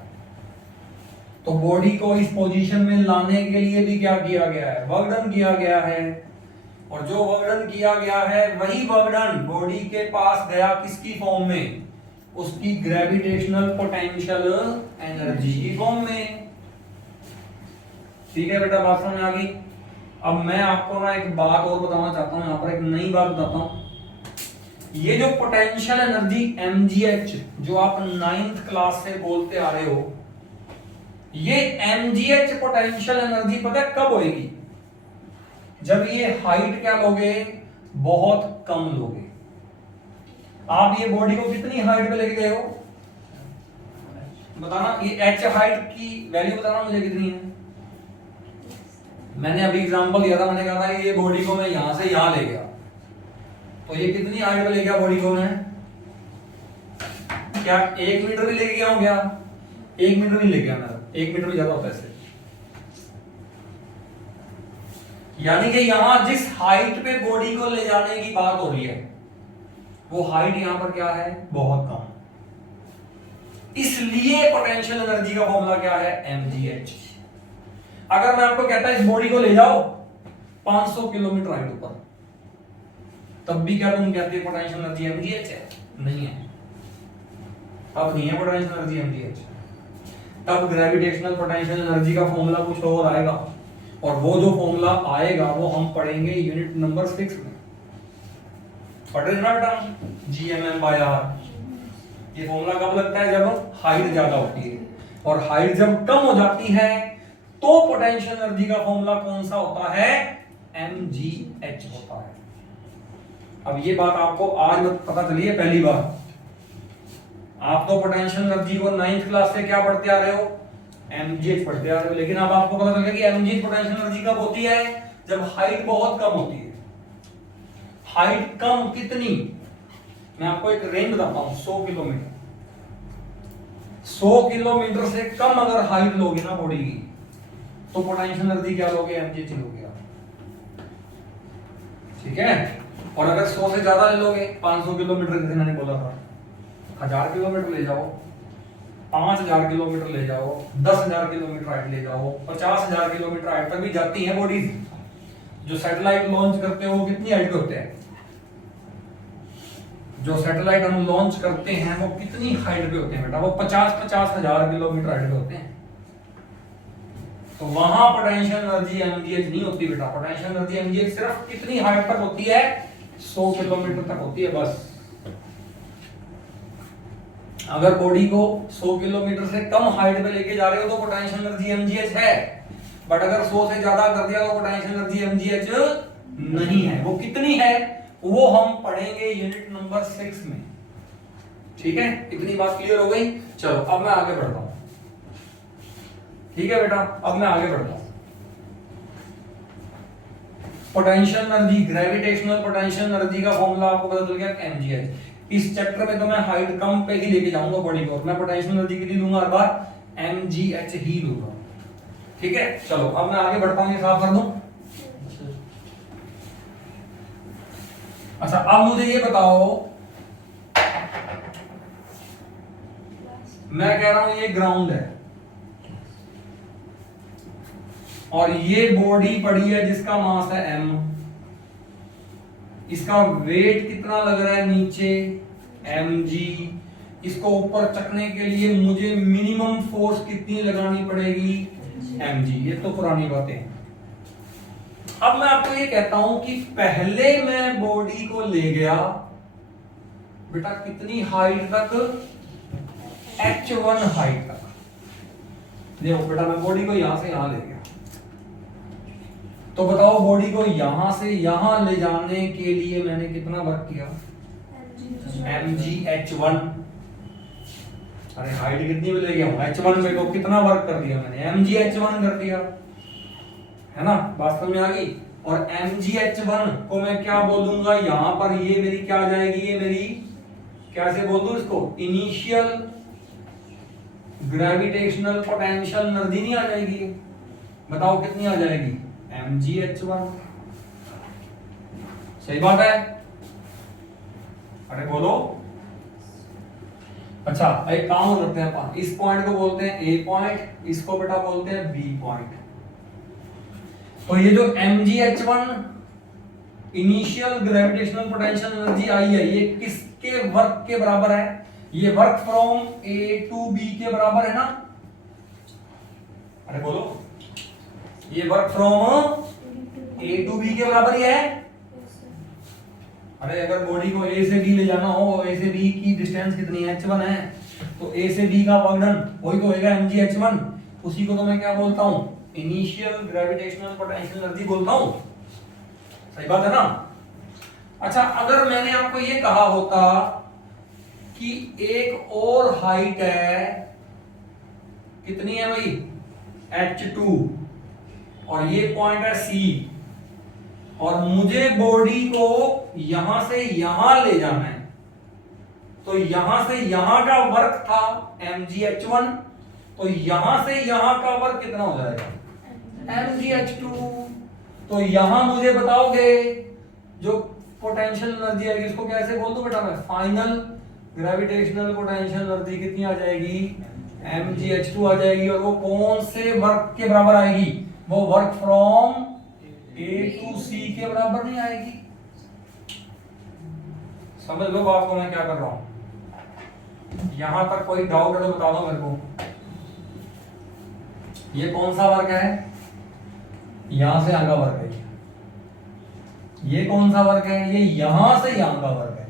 तो बॉडी को इस पोजीशन में लाने के लिए भी क्या किया गया है? वर्क डन किया गया है। और जो वर्क डन किया गया है वही वर्क डन बॉडी के पास गया किसकी फॉर्म में? उसकी ग्रेविटेशनल पोटेंशियल एनर्जी की फॉर्म में। ठीक है बेटा, बात समझ आ गई? अब मैं आपको ना एक बात और बताना चाहता हूं, यहां पर एक नई बात बताता हूं। ये जो पोटेंशियल एनर्जी mgh जो आप 9th क्लास से बोलते आ रहे हो, ये mgh पोटेंशियल एनर्जी पता है कब होएगी? जब ये हाइट क्या लोगे, बहुत कम लोगे। आप ये बॉडी को कितनी हाइट पे लेके गए हो बताना, ये h हाइट की वैल्यू बताना मुझे कितनी है। मैंने अभी एग्जांपल दिया था, मैंने कहा था ये बॉडी को मैं यहां से यहां ले गया, तो ये कितनी हाइट पे ले गया बॉडी को मैं? क्या 1 मीटर भी ले गया हूं क्या? 1 मीटर भी ले गया मैं, 1 मीटर भी ज्यादा होता है इससे। यानी कि यहां जिस हाइट पे बॉडी को ले जाने की बात हो रही है, वो हाइट यहां पर क्या है, बहुत कम। इसलिए पोटेंशियल एनर्जी का फॉर्मूला क्या है, mgh। अगर मैं आपको कहता इस बॉडी को ले जाओ 500 किलोमीटर हाइट ऊपर, तब भी क्या तुम कहते हो पोटेंशियल एनर्जी mgh है? नहीं है, अब नहीं है पोटेंशियल एनर्जी mgh। तब ग्रेविटेशनल पोटेंशियल एनर्जी का फॉर्मूला कुछ और आएगा, और वो जो फॉर्मूला आएगा वो हम पढ़ेंगे यूनिट नंबर 6 में। पढ़ रहे ना बेटा, gmm/r। ये फॉर्मूला कब लगता है, जब हाइट ज्यादा होती है, और हाइट जब कम हो जाती है तो पोटेंशियल एनर्जी का फॉर्मूला कौन सा होता है, mgh होता है। अब ये बात आपको आज पता चली है पहली बार। आप तो पोटेंशियल एनर्जी को 9th क्लास से क्या पढ़ते आ रहे हो, mgh पढ़ते आ रहे हो, लेकिन अब आपको पता चल गया कि mgh पोटेंशियल एनर्जी कब होती है, जब हाइट बहुत कम होती है। हाइट कम कितनी, मैं आपको एक रेंज बताता हूं, 100 किलोमीटर। 100 किलोमीटर से कम अगर हाइट लोगे ना बॉडी की, तो पोटेंशियल एनर्जी क्या लोगे, mgh लोगे आप, ठीक है। और अगर 100 से ज्यादा ले लोगे, 500 किलोमीटर जैसे मैंने बोला था, 1000 किलोमीटर ले जाओ, 5000 किलोमीटर ले जाओ, 10,000 किलोमीटर हाइट ले जाओ, 50,000 किलोमीटर हाइट तक भी जाती है बॉडीज। जो सैटेलाइट लॉन्च करते हो वो कितनी हाइट पे होते हैं, जो सैटेलाइट हम लॉन्च करते हैं वो कितनी हाइट पे होते हैं बेटा, वो 50,000 किलोमीटर हाइट पे होते हैं। तो वहां पोटेंशियल एनर्जी mgh नहीं होती बेटा, पोटेंशियल एनर्जी mgh सिर्फ कितनी हाइट तक होती है, 100 किलोमीटर तक होती है बस। अगर बॉडी को 100 किलोमीटर से कम हाइट पे लेके जा रहे हो तो पोटेंशियल एनर्जी mgh है, बट अगर 100 से ज्यादा कर दिया तो पोटेंशियल एनर्जी mgh नहीं है। वो कितनी है वो हम पढ़ेंगे यूनिट नंबर 6 में, ठीक है। इतनी बात क्लियर हो गई। चलो अब मैं आगे बढ़ता हूं, ठीक है बेटा, अब मैं आगे बढ़ता हूं। Potential energy, gravitational potential energy का फॉर्मूला आपको पता चल गया mgh। इस चैप्टर में तो मैं हाइट कम पे ही लेके जाऊंगा बॉडी को, मैं पोटेंशियल एनर्जी कितनी लूंगा हर बार, mgh ही लूंगा, ठीक है। चलो अब मैं आगे बढ़ता हूं, ये साफ कर दूं। अच्छा अब मुझे ये बताओ, मैं कह रहा हूं ये ग्राउंड है और ये बॉडी पड़ी है जिसका मास है m, इसका वेट कितना लग रहा है नीचे, mg। इसको ऊपर चकने के लिए मुझे मिनिमम फोर्स कितनी लगानी पड़ेगी, mg। ये तो पुरानी बातें हैं। अब मैं आपको ये कहता हूं कि पहले मैं बॉडी को ले गया बेटा कितनी हाइट तक, h1 हाइट तक। देखो बेटा मैं बॉडी को यहां से यहां ले गया, तो बताओ बॉडी को यहां से यहां ले जाने के लिए मैंने कितना वर्क किया, mgh1। अरे हाइट कितनी पे ले गया हूं, h1 पे, तो कितना वर्क कर दिया मैंने, mgh1 कर दिया, है ना, बात समझ में आ गई। और mgh1 को मैं क्या बोलूंगा, यहां पर ये मेरी क्या आ जाएगी, ये मेरी कैसे बोल दूं इसको, इनिशियल ग्रेविटेशनल पोटेंशियल एनर्जी नहीं आ जाएगी, बताओ कितनी आ जाएगी, mgh1। सही बात है, अरे बोलो। अच्छा एक काम करते हैं अपन, इस पॉइंट को बोलते हैं a पॉइंट, इसको बेटा बोलते हैं b पॉइंट। तो ये जो mgh1 initial gravitational potential energy आई है, ये किसके वर्क के बराबर है, ये work from a to b के बराबर है ना, अरे बोलो, ये work from a to b के बराबर ही है। अरे अगर बॉडी को a से b ले जाना हो, a से b की डिस्टेंस कितनी है, h1 है, तो a से b का वर्क डन वही तो होएगा mgh1। उसी को तो मैं क्या बोलता हूं, इनिशियल ग्रेविटेशनल पोटेंशियल एनर्जी बोलता हूं। सही बात है ना। अच्छा, अगर मैंने आपको ये कहा होता कि एक और हाइट है, कितनी है भाई, H2, और ये पॉइंट है C, और मुझे बॉडी को यहां से यहां ले जाना है, तो यहां से यहां का वर्क था mgh1, तो यहां से यहां का वर्क कितना हो जाएगा, mgh2। तो यहां मुझे बताओगे जो पोटेंशियल एनर्जी आएगी, इसको कैसे बोल दूं बेटा मैं, फाइनल ग्रेविटेशनल पोटेंशियल एनर्जी कितनी आ जाएगी, mgh2 आ जाएगी, और वो कौन से वर्क के बराबर आएगी, वो work from A to C के बराबर नहीं आएगी। समझ लो बात को मैं क्या कर रहा हूं। यहां तक कोई डाउट है तो बता दो मेरे को। ये कौन सा वर्क है, यहां से यहां का वर्क है। ये कौन सा वर्क है, ये यहां से यहां का वर्क है।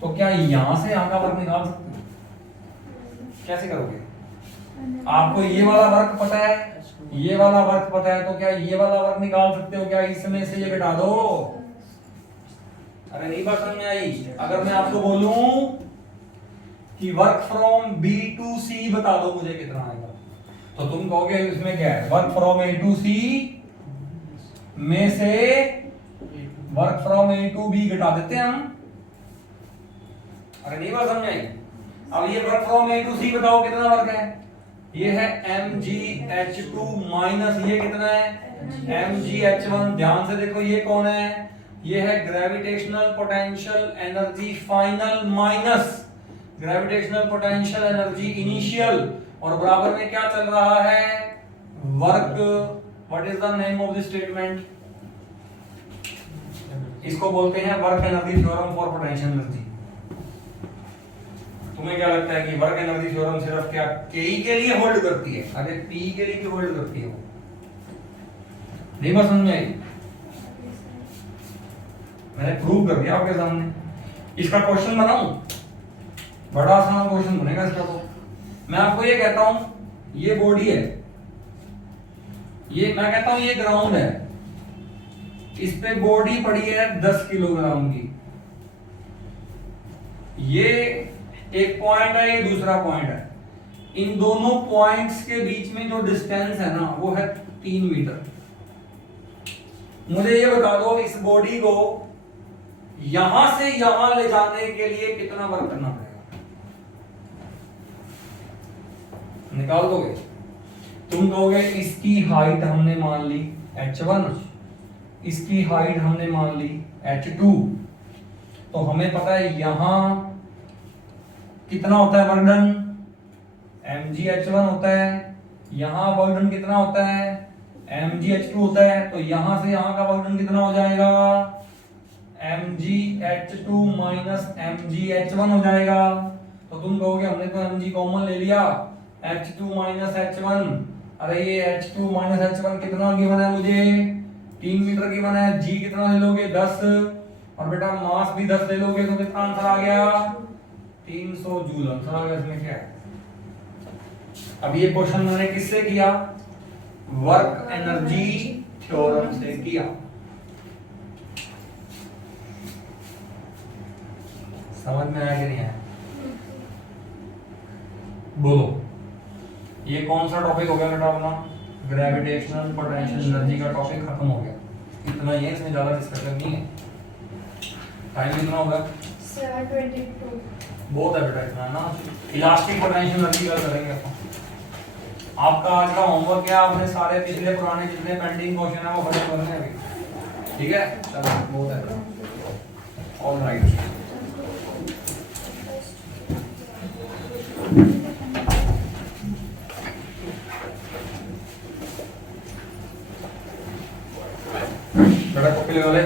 तो क्या यहां से यहां का वर्क निकाल सकते हो, कैसे करोगे? आपको ये वाला वर्क पता है, ये वाला वर्क पता है, तो क्या ये वाला वर्क निकाल सकते हो क्या, इसमें से ये घटा दो। अरे नहीं बात समझ में आई। अगर मैं आपको बोलूं कि work from B to C बता दो मुझे कितना आएगा, तो तुम कहोगे इसमें क्या है, work from A to C में से work from A to B घटा देते हैं हम। अरे नहीं बात समझ में आई। अब ये work from A to C बताओ कितना वर्क है, ये है mgh2 माइनस ये कितना है, mgh1। ध्यान से देखो ये कौन है, ये है gravitational potential energy final minus gravitational potential energy initial, और बराबर में क्या चल रहा है, work. What is the name of the statement, इसको बोलते हैं work energy theorem for potential energy. तुम्हें क्या लगता है कि वर्क एनर्जी थ्योरम सिर्फ क्या के के लिए होल्ड करती है, अरे पी के लिए भी होल्ड करती है वो। नहीं बात समझ में आई, मैंने प्रूव कर दिया आपके सामने। इसका क्वेश्चन बनाऊं, बड़ा आसान क्वेश्चन बनेगा इसका। तो मैं आपको ये कहता हूं, ये बॉडी है, ये मैं कहता हूं ये ग्राउंड है, इस पे बॉडी पड़ी है 10 किलोग्राम की। ये एक पॉइंट है, ये दूसरा पॉइंट है। इन दोनों पॉइंट्स के बीच में जो डिस्टेंस है ना, वो है 3 मीटर। मुझे ये बता दो इस बॉडी को यहां से यहां ले जाने के लिए कितना वर्क करना पड़ेगा, निकाल दोगे? तुम कहोगे इसकी हाइट हमने मान ली h1, इसकी हाइट हमने मान ली h2, तो हमें पता है यहां कितना होता है वर्क डन, mgh1 होता है, यहां वर्क डन कितना होता है, mgh2 होता है, तो यहां से यहां का वर्क डन कितना हो जाएगा, mgh2 माइनस mgh1 हो जाएगा। तो तुम कहोगे हमने तो mg कॉमन ले लिया, h2 माइनस h1, अरे ये h2 माइनस h1 कितना गिवन है मुझे, 3 मीटर गिवन है। g कितना ले लोगे 10, और बेटा मास भी 10 ले लोगे, तो कितना आंसर आ गया 300 जूल आंसर आ गया। इसमें क्या है, अब ये क्वेश्चन मैंने किससे किया, वर्क एनर्जी थ्योरम से किया। समझ में आया कि नहीं आया, बोलो। ये कौन सा टॉपिक हो गया बेटा अपना, ग्रेविटेशनल पोटेंशियल एनर्जी का टॉपिक खत्म हो गया। इतना ही है, इसमें ज्यादा डिस्कशन नहीं है। टाइम कितना होगा, 7:22। बहुत है बेटा इतना ना। इलास्टिक पोटेंशियल एनर्जी का करेंगे अपन। आपका आज का होमवर्क क्या, आपने सारे पिछले पुराने जितने पेंडिंग क्वेश्चन है वो खत्म करने हैं अभी, ठीक है? चलो बहुत है, ऑल राइट। बेटा कॉपी लगा ले।